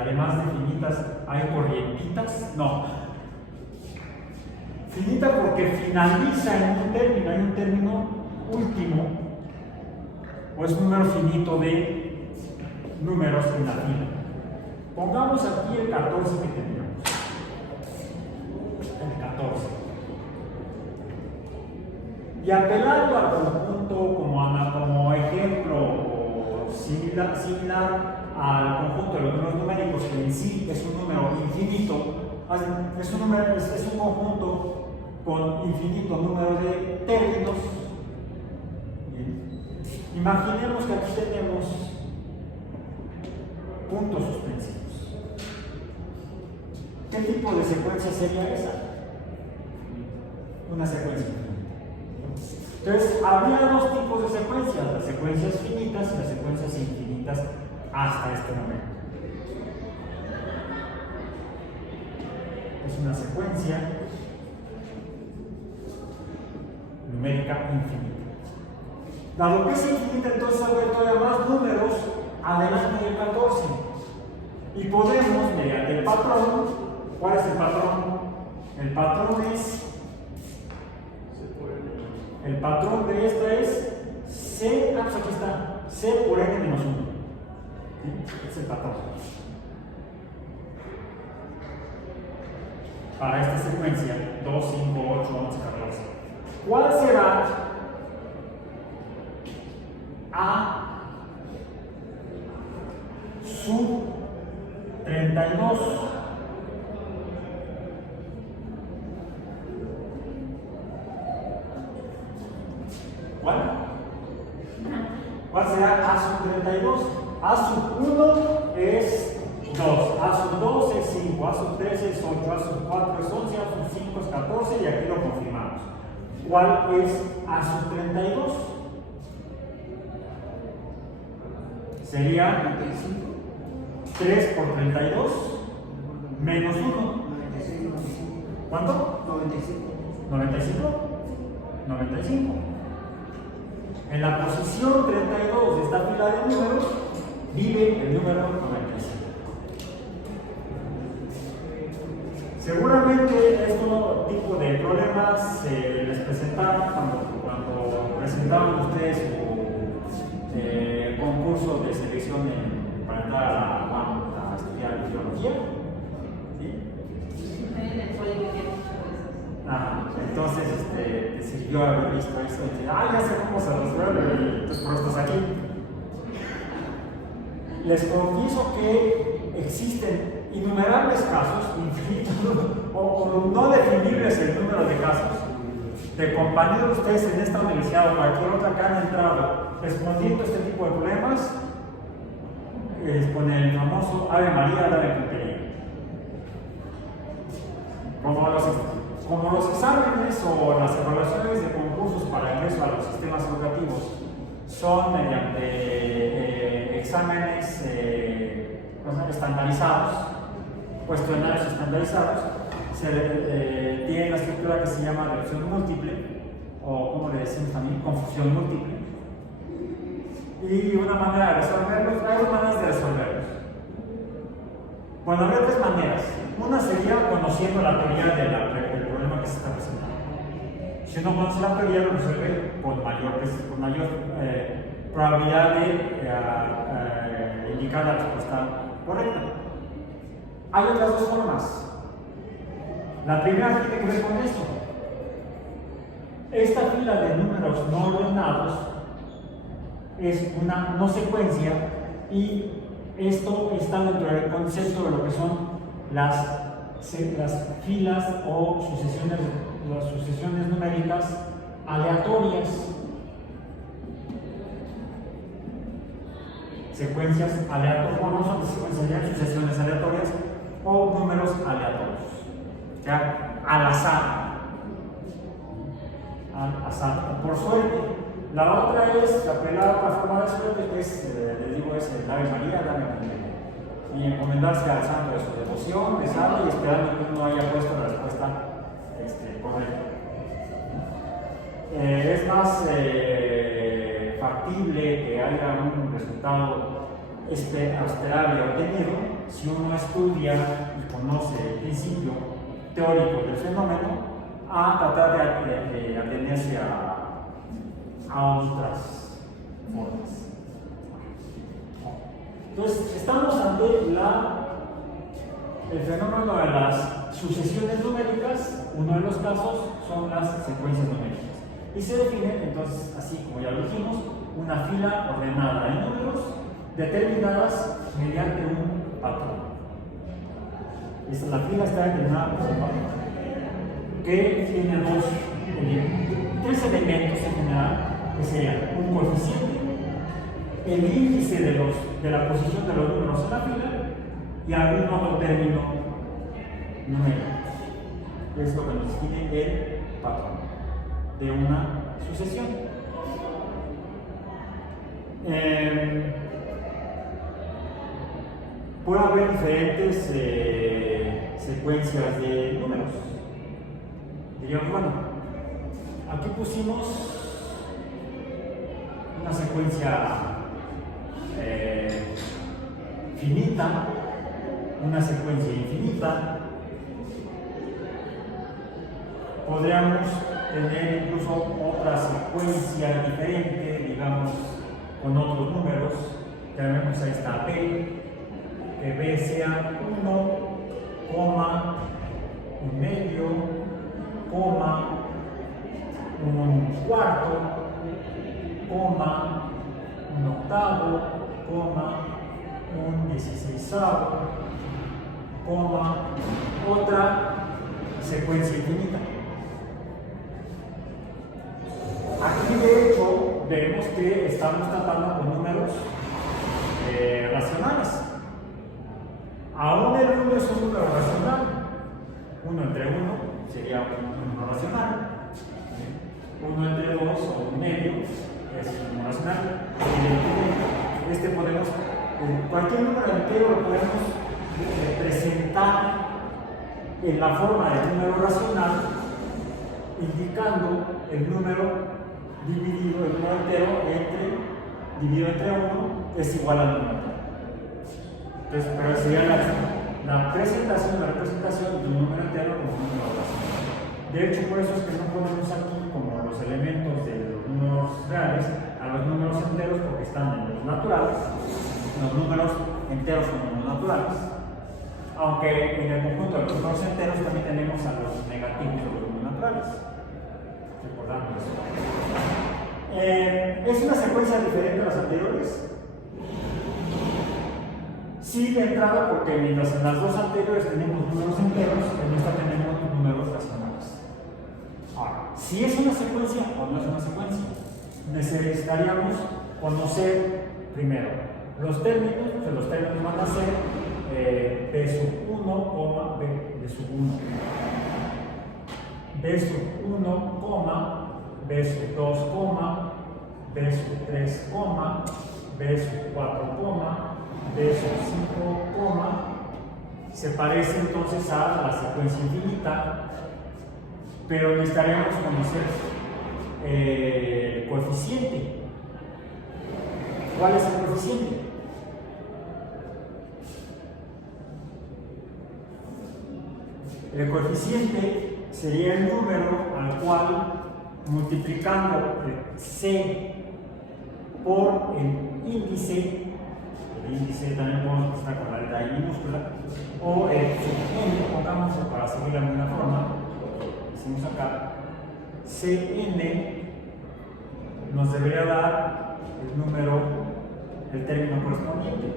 además de finitas, ¿hay corrientitas? No. Finita porque finaliza en un término, hay un término último, o es un número finito de números en la fila. Pongamos aquí el 14 que teníamos. El 14. Y apelando al conjunto como ejemplo o similar al conjunto de los números numéricos, que en sí es un número infinito, es un conjunto con infinito número de términos. Bien. Imaginemos que aquí tenemos puntos suspensivos. ¿Qué tipo de secuencia sería esa? Una secuencia infinita. Entonces, habría dos tipos de secuencias, las secuencias finitas y las secuencias infinitas hasta este momento. Es una secuencia numérica infinita. Dado que es infinita, entonces habrá todavía más números adelante del 14. Y podemos, mediante el patrón, ¿cuál es el patrón? El patrón es, el patrón de esta es C, pues aquí está, C por n menos 1. ¿Sí? Es el patrón. Para esta secuencia, 2, 5, 8, 11, 14. ¿Cuál será A sub 32? ¿Cuál será A sub 32? A sub 1 es 2, A sub 2 es 5, A sub 3 es 8, A sub 4 es 11, A sub 5 es 14 y aquí lo confirmamos. ¿Cuál es A sub 32? Sería 3 por 32 menos 1. ¿Cuánto? 95. 95. En la posición 32 de esta fila de números vive el número 95. Seguramente este tipo de problemas se les presentaron cuando presentaban ustedes su concurso de selección para entrar a estudiar biología. ¿Sí? En el colegio que entonces te sirvió haber visto eso y decir, ya sé cómo se resuelve, entonces por esto estás aquí. Les confieso que existen innumerables casos, infinitos, o no definibles el número de casos, de compañeros de ustedes en esta universidad o cualquier otra que han entrado respondiendo a este tipo de problemas con el famoso Ave María, Ave Putería. Como los exámenes o las evaluaciones de concursos para ingreso a los sistemas educativos son mediante exámenes estandarizados, cuestionarios estandarizados, tiene la estructura que se llama reducción múltiple, o como le decimos también, confusión múltiple. Y una manera de resolverlos, hay dos maneras de resolverlos. Bueno, habría tres maneras. Una sería conociendo la teoría del problema que se está presentando. Si uno conoce la teoría, lo resuelve con mayor probabilidad de indicar la respuesta correcta. Hay otras dos formas. La primera tiene que ver con esto. Esta fila de números no ordenados es una no secuencia, y esto está dentro del concepto de lo que son las filas o las sucesiones numéricas aleatorias. Secuencias aleatorias, bueno, no son secuencias, ya sucesiones aleatorias o números aleatorios, ya al azar, por suerte. La otra es la otra forma de suerte, que es, les digo, es el Ave María, y encomendarse al santo de su devoción, rezarle y esperando que uno haya puesto la respuesta correcta. Es más factible que haya un resultado esperable obtenido si uno estudia y conoce el principio teórico del fenómeno, a tratar de atenerse a otras formas. Entonces, estamos ante el fenómeno de las sucesiones numéricas. Uno de los casos son las secuencias numéricas. Y se define entonces, así como ya lo dijimos, una fila ordenada de números determinadas mediante un patrón. La fila está determinada por un patrón que tiene tres elementos en general, que serían un coeficiente, el índice de la posición de los números en la fila y algún otro término numérico. Es lo que nos define el patrón de una sucesión. Puede haber diferentes secuencias de números. Diríamos, bueno, aquí pusimos una secuencia finita, una secuencia infinita. Podríamos tener incluso otra secuencia diferente, digamos, con otros números. Ya vemos, ahí está B, que B sea 1, un medio, un cuarto, un octavo, un 16avo, otra secuencia infinita. Aquí de hecho vemos que estamos tratando con números racionales. Aún el 1 es un número racional. 1 entre 1 sería un número racional. 1 entre 2 o un medio es un número racional. Cualquier número entero lo podemos representar en la forma de número racional, indicando el número dividido, el número entero dividido entre 1 es igual al número entero. Entonces, pero sería la representación de un número entero como un número racional. De hecho, por eso es que no ponemos aquí como los elementos de los números reales a los números enteros, porque están en los naturales. Los números enteros son números naturales, aunque en el conjunto de los números enteros también tenemos a los negativos de los números naturales. Recordando eso. ¿Es una secuencia diferente a las anteriores? Sí, de entrada, porque mientras en las dos anteriores tenemos números enteros, en esta tenemos números racionales. Ahora, si es una secuencia o no es una secuencia, necesitaríamos conocer primero los términos. Pues los términos van a ser B sub 1, B sub 1, B sub 1, B sub 2, B sub 3, B sub 4, B sub 5, se parece entonces a la secuencia infinita, pero necesitaríamos conocer el coeficiente. ¿Cuál es el coeficiente? El coeficiente sería el número al cual, multiplicando C por el índice también podemos mostrar con la letra I minúscula, o el N, pongamos para seguir de alguna forma, decimos acá, Cn nos debería dar el término correspondiente.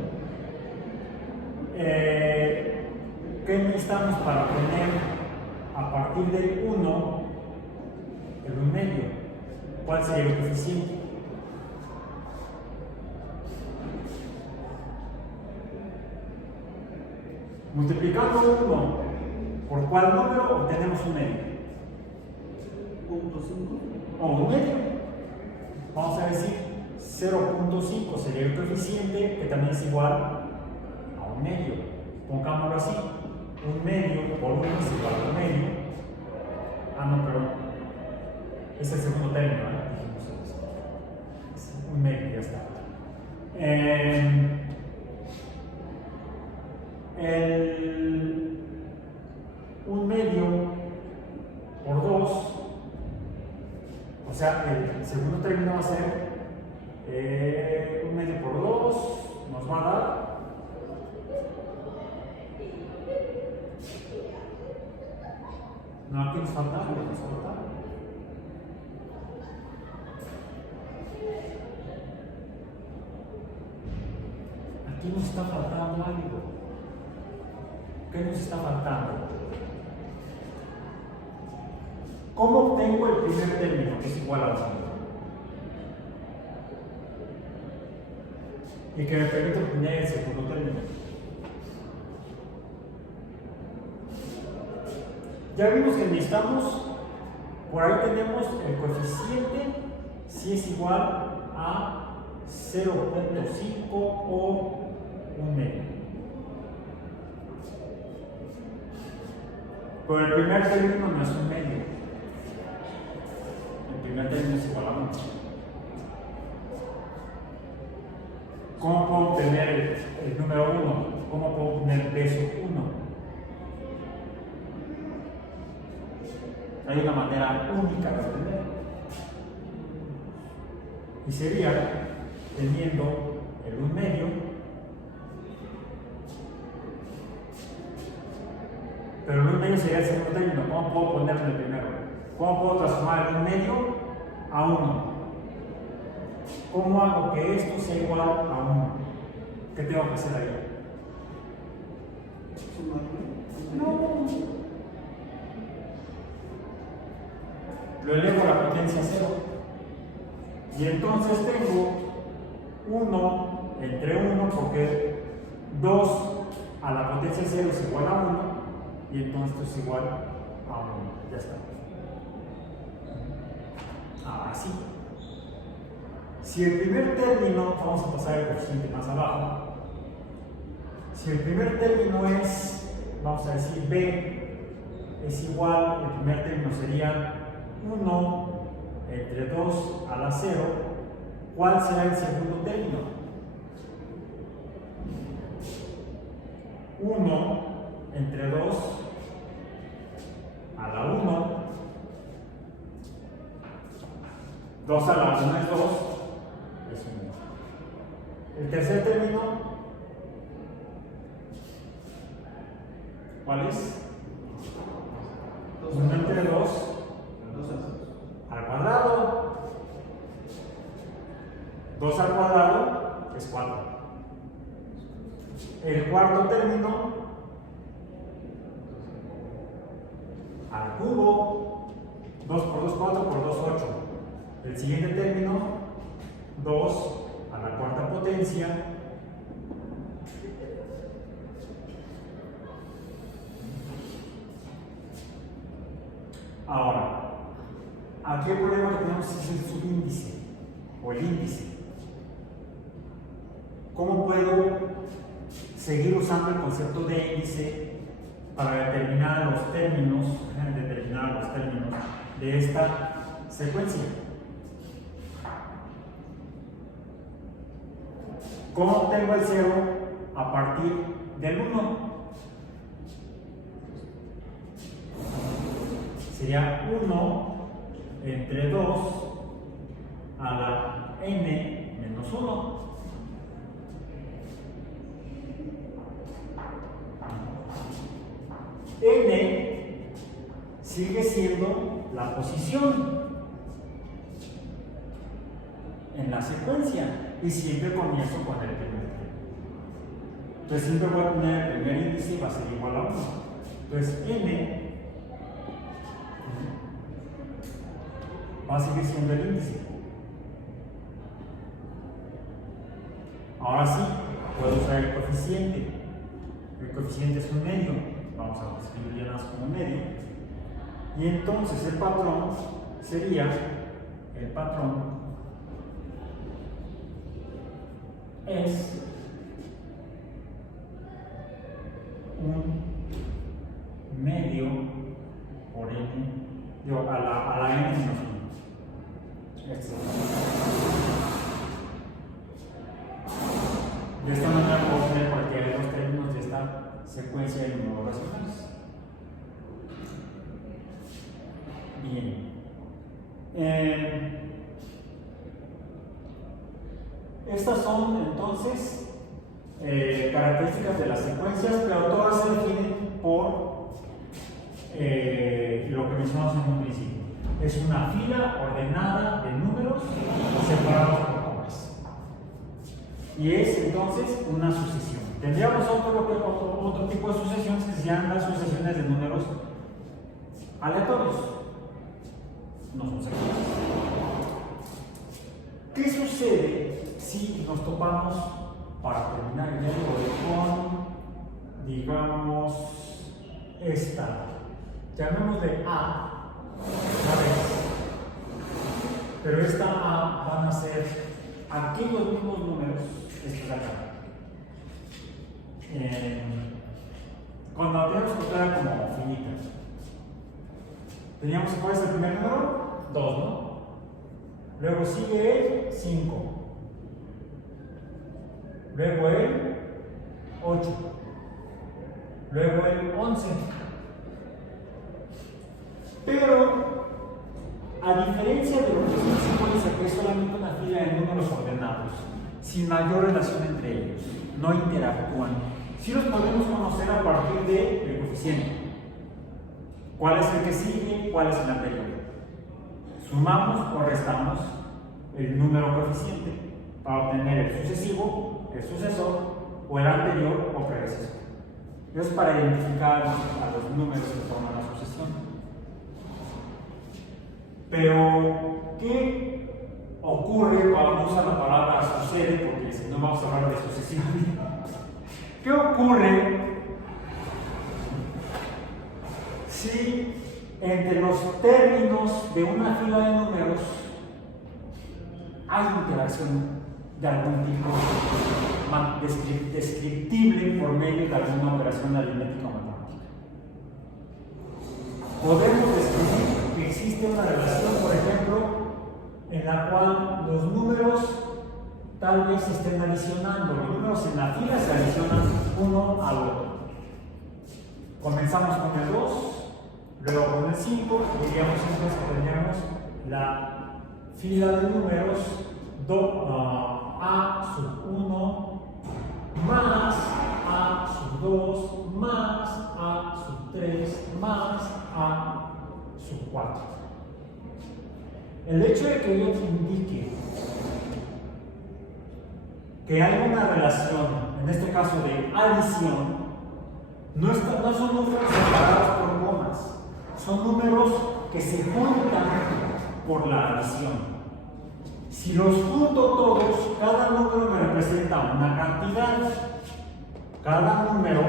¿Qué necesitamos para obtener a partir del 1 el 1 medio? ¿Cuál sería el coeficiente? Multiplicando 1 por cuál número obtenemos un medio. 0.5 O un medio. Vamos a decir 0.5 sería el coeficiente, que también es igual a un medio. Pongámoslo así: un medio por 1 es igual a un medio. Ah, no, perdón. Es el segundo término, ¿eh? Dijimos eso. Es un medio, ya está. Un medio por 2, o sea, el segundo término va a ser un medio por 2, nos va a dar no, aquí nos falta algo, aquí nos está faltando algo. ¿Qué nos está faltando? ¿Cómo obtengo el primer término, que es igual a 1? Y que me permite obtener el segundo término. Ya vimos que necesitamos, por ahí tenemos el coeficiente, si es igual a 0.5 o un medio. Pero el primer término no es un medio. El primer término es igual a 1. ¿Cómo puedo obtener el número 1? ¿Cómo puedo obtener el peso 1? Hay una manera única de obtener. Y sería teniendo el 1 medio pero el 1 medio sería el segundo término. ¿Cómo puedo ponerlo en el primero? ¿Cómo puedo transformar el 1 medio a 1? ¿Cómo hago que esto sea igual a 1? ¿Qué tengo que hacer ahí? No. Lo elevo a la potencia 0. Y entonces tengo 1 entre 1 porque 2 a la potencia 0 es igual a 1 y entonces esto es igual a 1. Ya está. Ahora sí. Si el primer término, vamos a pasar el coeficiente más abajo. Si el primer término es, vamos a decir, b es igual, el primer término sería 1 entre 2 a la 0, ¿cuál será el segundo término? 1 entre 2 a la 1, 2 a la 1 es 2, es 1. El tercer término, ¿cuál es? 1 entre 2 al cuadrado. 2 al cuadrado es 4. El cuarto término al cubo. 2 por 2, 4 por 2, 8. El siguiente término, 2 a la cuarta potencia. Ahora, aquí el problema que tenemos es el subíndice o el índice. ¿Cómo puedo seguir usando el concepto de índice para determinar los términos de esta secuencia? ¿Cómo obtengo el 0 a partir del 1? Sería 1 entre 2 a la n menos 1. N sigue siendo la posición en la una secuencia y siempre comienzo con el primer término. Entonces siempre voy a tener el primer índice y va a ser igual a 1. Entonces n va a seguir siendo el índice. Ahora sí, puedo usar el coeficiente. El coeficiente es un medio. Vamos a escribir ya más como un medio. Y entonces el patrón sería el patrón es un medio por n, a la n menos 1. De esta manera puedo obtener cualquiera de los términos de esta secuencia de números racionales. Bien. Estas son entonces características de las secuencias, pero todas se definen por lo que mencionamos en un principio. Es una fila ordenada de números separados por comas. Y es entonces una sucesión. Tendríamos otro tipo de sucesiones que se llaman las sucesiones de números aleatorios. No son secuencias. ¿Qué sucede si nos topamos, para terminar el día de hoy, con, digamos, esta? Llamémosle A, ¿sabes? Pero esta A van a ser aquí los mismos números, estos de acá. Cuando la teníamos que usar como finita, teníamos cuál es el primer número, 2, ¿no? Luego sigue el 5, luego el 8, luego el 11. Pero a diferencia de lo que es una secuencia, que es solamente una fila de números ordenados, sin mayor relación entre ellos, no interactúan, sí los podemos conocer a partir del coeficiente. ¿Cuál es el que sigue? ¿Cuál es el anterior? Sumamos o restamos el número coeficiente para obtener el sucesivo, el sucesor o el anterior o predecesor. Eso es para identificar a los números que forman la sucesión. Pero, ¿qué ocurre cuando usa la palabra sucede? Porque si no vamos a hablar de sucesión. ¿Qué ocurre si entre los términos de una fila de números hay interacción de algún tipo descriptible por medio de alguna operación aritmética o matemática? Podemos describir que existe una relación, por ejemplo, en la cual los números tal vez se estén adicionando. Los números en la fila se adicionan uno al otro. Comenzamos con el 2, luego con el 5, diríamos entonces que tendríamos la fila de números A sub 1 más A sub 2 más A sub 3 más A sub 4. El hecho de que ello indique que hay una relación, en este caso de adición, no son números separados por comas, son números que se juntan por la adición. Si los junto todos, cada número me representa una cantidad. Cada número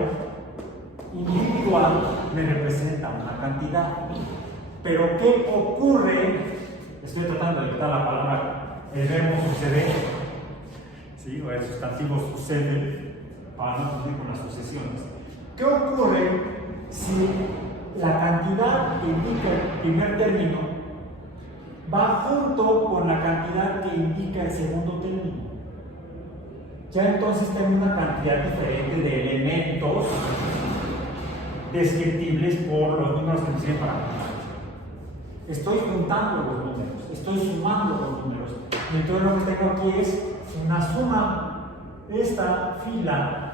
individual me representa una cantidad. Pero ¿qué ocurre? Estoy tratando de evitar la palabra, el verbo suceder, ¿sí? O el sustantivo sucede, para no confundir con las sucesiones. ¿Qué ocurre si la cantidad que indica el primer término va junto con la cantidad que indica el segundo término? Ya entonces tengo una cantidad diferente de elementos descriptibles por los números que me sirven para contar. Estoy juntando los números, estoy sumando los números. Y entonces lo que tengo aquí es una suma. Esta fila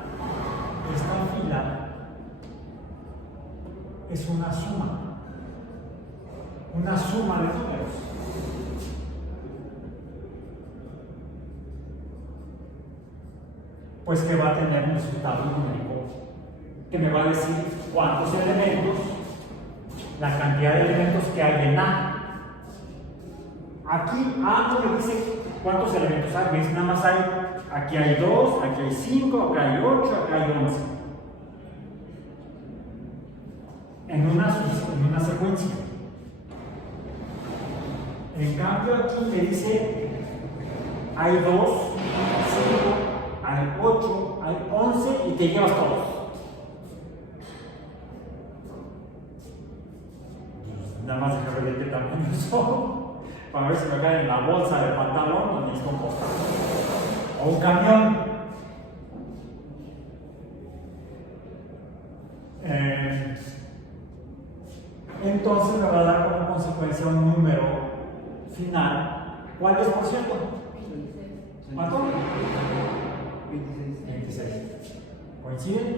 es una suma de números. pues que va a tener un resultado numérico que me va a decir cuántos elementos, la cantidad de elementos que hay en A. Aquí A no me dice cuántos elementos hay, me dice nada más hay, aquí hay 2, aquí hay 5, acá hay 8, acá hay 11. En una secuencia. En cambio aquí me dice hay 2, 5, hay 8, hay 11 y te llevas todos. Nada más déjame ver de qué tamaño son para ver si me caen en la bolsa del pantalón o necesito un costal o un camión. Entonces me va a dar como consecuencia un número final. ¿Cuál es, por cierto? ¿Cuánto? 26. ¿Coinciden?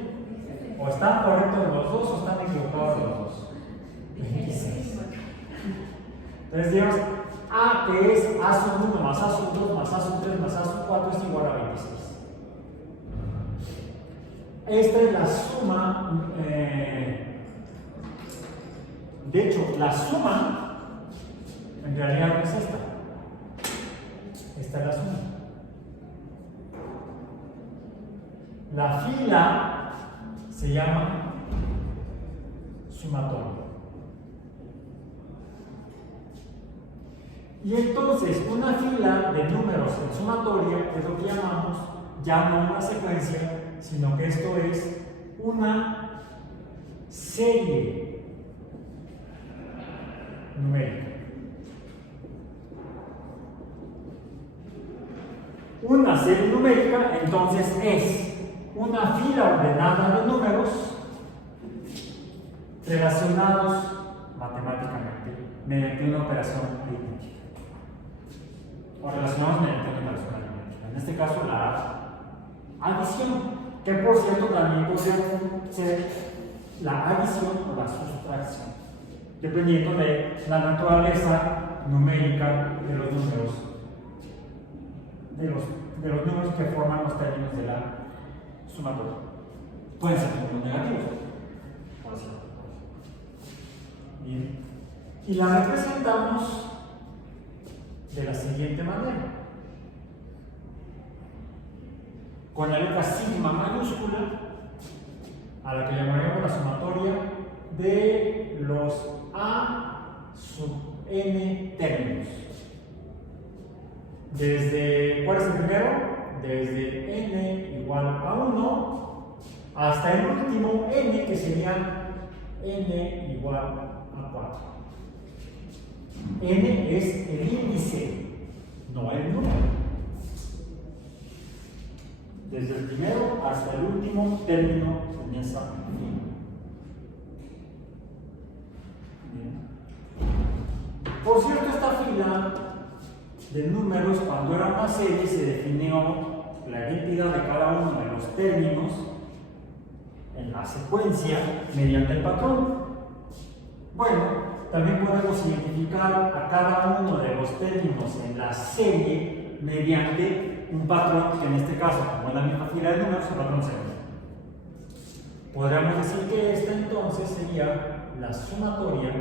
¿O están correctos los dos o están equivocados los dos? 26. Entonces digamos, A que es A sub 1 más A sub 2 más A sub 3 más A sub 4 es igual a 26. Esta es la suma, de hecho, la suma en realidad no es esta. Esta es la suma. La fila se llama sumatorio. Y entonces, una fila de números en sumatoria es lo que llamamos ya no una secuencia, sino que esto es una serie numérica. Una serie numérica entonces es una fila ordenada de números relacionados matemáticamente mediante una operación aritmética o relacionados mediante una operación aritmética, en este caso la adición, que por cierto también podría ser la adición o la sustracción, dependiendo de la naturaleza numérica de los números, de los números que forman los términos de la sumatoria. Pueden ser números negativos, por cierto. Bien. Y la representamos de la siguiente manera. Con la letra sigma mayúscula, a la que llamaremos la sumatoria de los A sub n términos. Desde, ¿cuál es el primero? Desde n igual a 1 hasta el último n, que sería n igual a 4. N es el índice, no el número. Desde el primero hasta el último término en esa fila. Por cierto, esta fila de números, cuando era una serie, se definió la identidad de cada uno de los términos en la secuencia mediante el patrón. Bueno, también podemos identificar a cada uno de los términos en la serie mediante un patrón, que en este caso, como es la misma fila de números, el patrón serie. Podríamos decir que esta entonces sería la sumatoria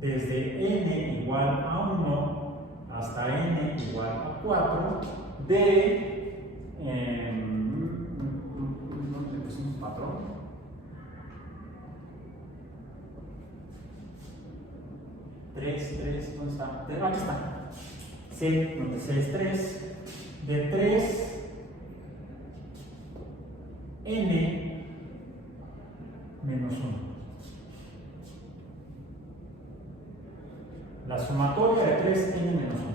desde n igual a 1 hasta n igual a 4 de ¿dónde pusimos patrón? ¿3? ¿Dónde está? Aquí está. C, donde C es 3, de 3 n menos 1. La sumatoria de 3n menos 1,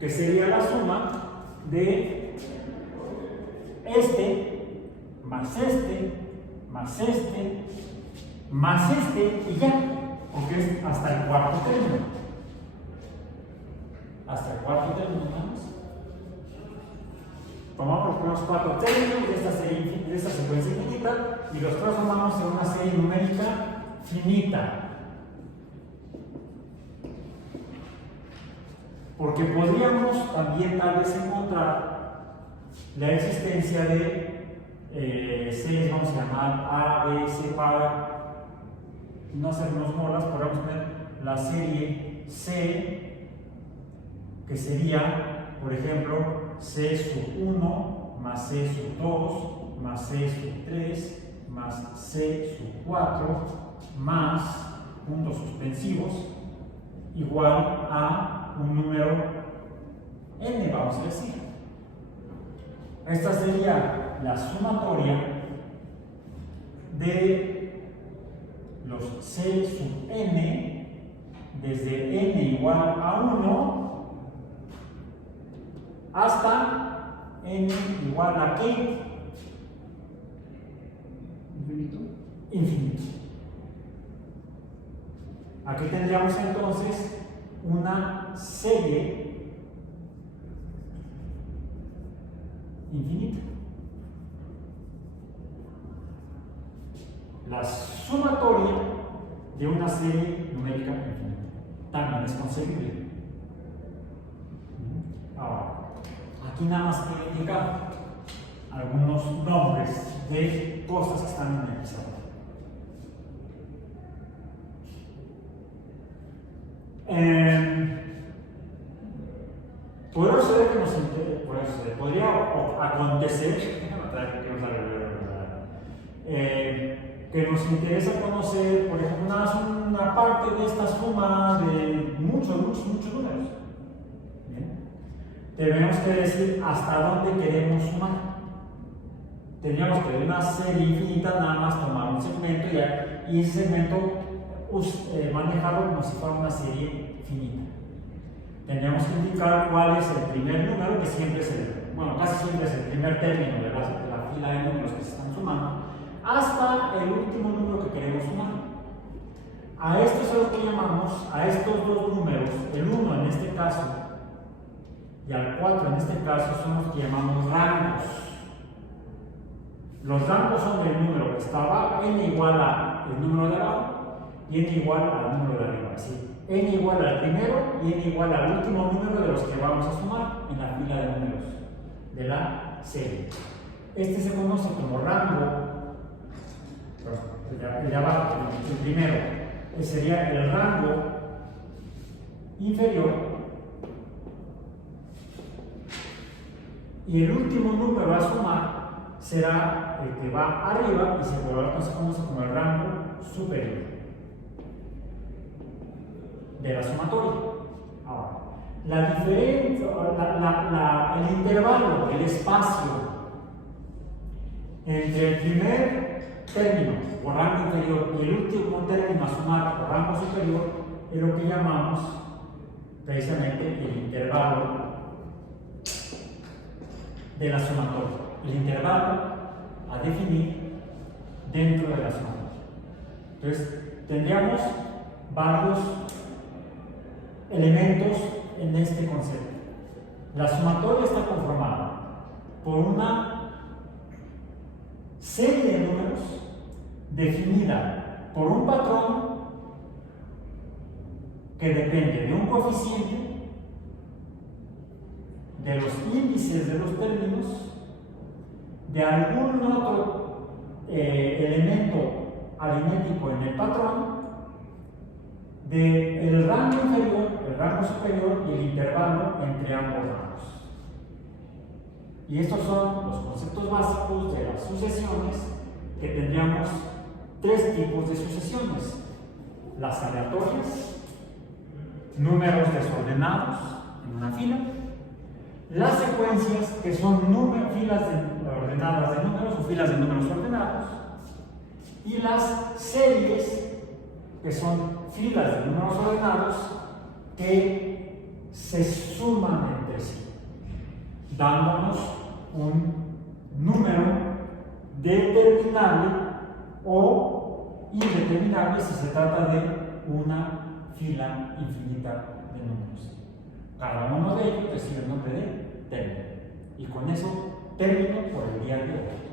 que sería la suma de este más este más este más este y ya, porque es hasta el cuarto término. Hasta el cuarto término nada más. Tomamos los primeros 4 términos de esta secuencia infinita y los transformamos en una serie numérica finita. Porque podríamos también tal vez encontrar la existencia de series, vamos a llamar A, B, C, para no hacernos molas, podríamos tener la serie C, que sería, por ejemplo, C sub 1 más C sub 2 más C sub 3 más C sub 4 más puntos suspensivos igual a un número n, vamos a decir. Esta sería la sumatoria de los C sub n desde n igual a 1 hasta n igual a ¿qué? Infinito. Aquí tendríamos entonces una serie infinita. La sumatoria de una serie numérica infinita también es concebible. Ahora, aquí nada más que indicar algunos nombres de cosas que están en el pizarrón. Podría suceder que nos interese, podría acontecer que nos interesa conocer, por ejemplo, una parte de esta suma de muchos números. ¿Bien? Tenemos que decir hasta dónde queremos sumar. Tendríamos que de una serie infinita nada más tomar un segmento y ese segmento manejarlo como si fuera una serie finita. Tendríamos que indicar cuál es el primer número, que siempre es casi siempre es el primer término de la fila de números que se están sumando, hasta el último número que queremos sumar. A esto es lo que llamamos, a estos dos números, el 1 en este caso y al 4 en este caso, son los que llamamos rangos. Los rangos son del número que está abajo, n igual a el número de abajo y n igual al número de arriba. ¿Sí? N igual al primero y n igual al último número de los que vamos a sumar en la fila de números de la serie. Este se conoce como rango, el de abajo, el primero, sería el rango inferior, y el último número a sumar será el que va arriba y se conoce como el rango superior de la sumatoria. Ahora, la diferencia, el intervalo, el espacio entre el primer término o rango inferior y el último término a sumar o rango superior es lo que llamamos precisamente el intervalo de la sumatoria, el intervalo a definir dentro de la sumatoria. Entonces, tendríamos varios elementos en este concepto. La sumatoria está conformada por una serie de números definida por un patrón que depende de un coeficiente, de los índices de los términos, de algún otro elemento aritmético en el patrón, del rango inferior, el rango superior y el intervalo entre ambos rangos. Y estos son los conceptos básicos de las sucesiones, que tendríamos tres tipos de sucesiones: las aleatorias, números desordenados en una fila; las secuencias, que son filas ordenadas de números o filas de números ordenados; y las series, que son filas de números ordenados que se suman entre sí, dándonos un número determinable o indeterminable si se trata de una fila infinita de números. Cada uno de ellos recibe el nombre de término. Y con eso termino por el día de hoy.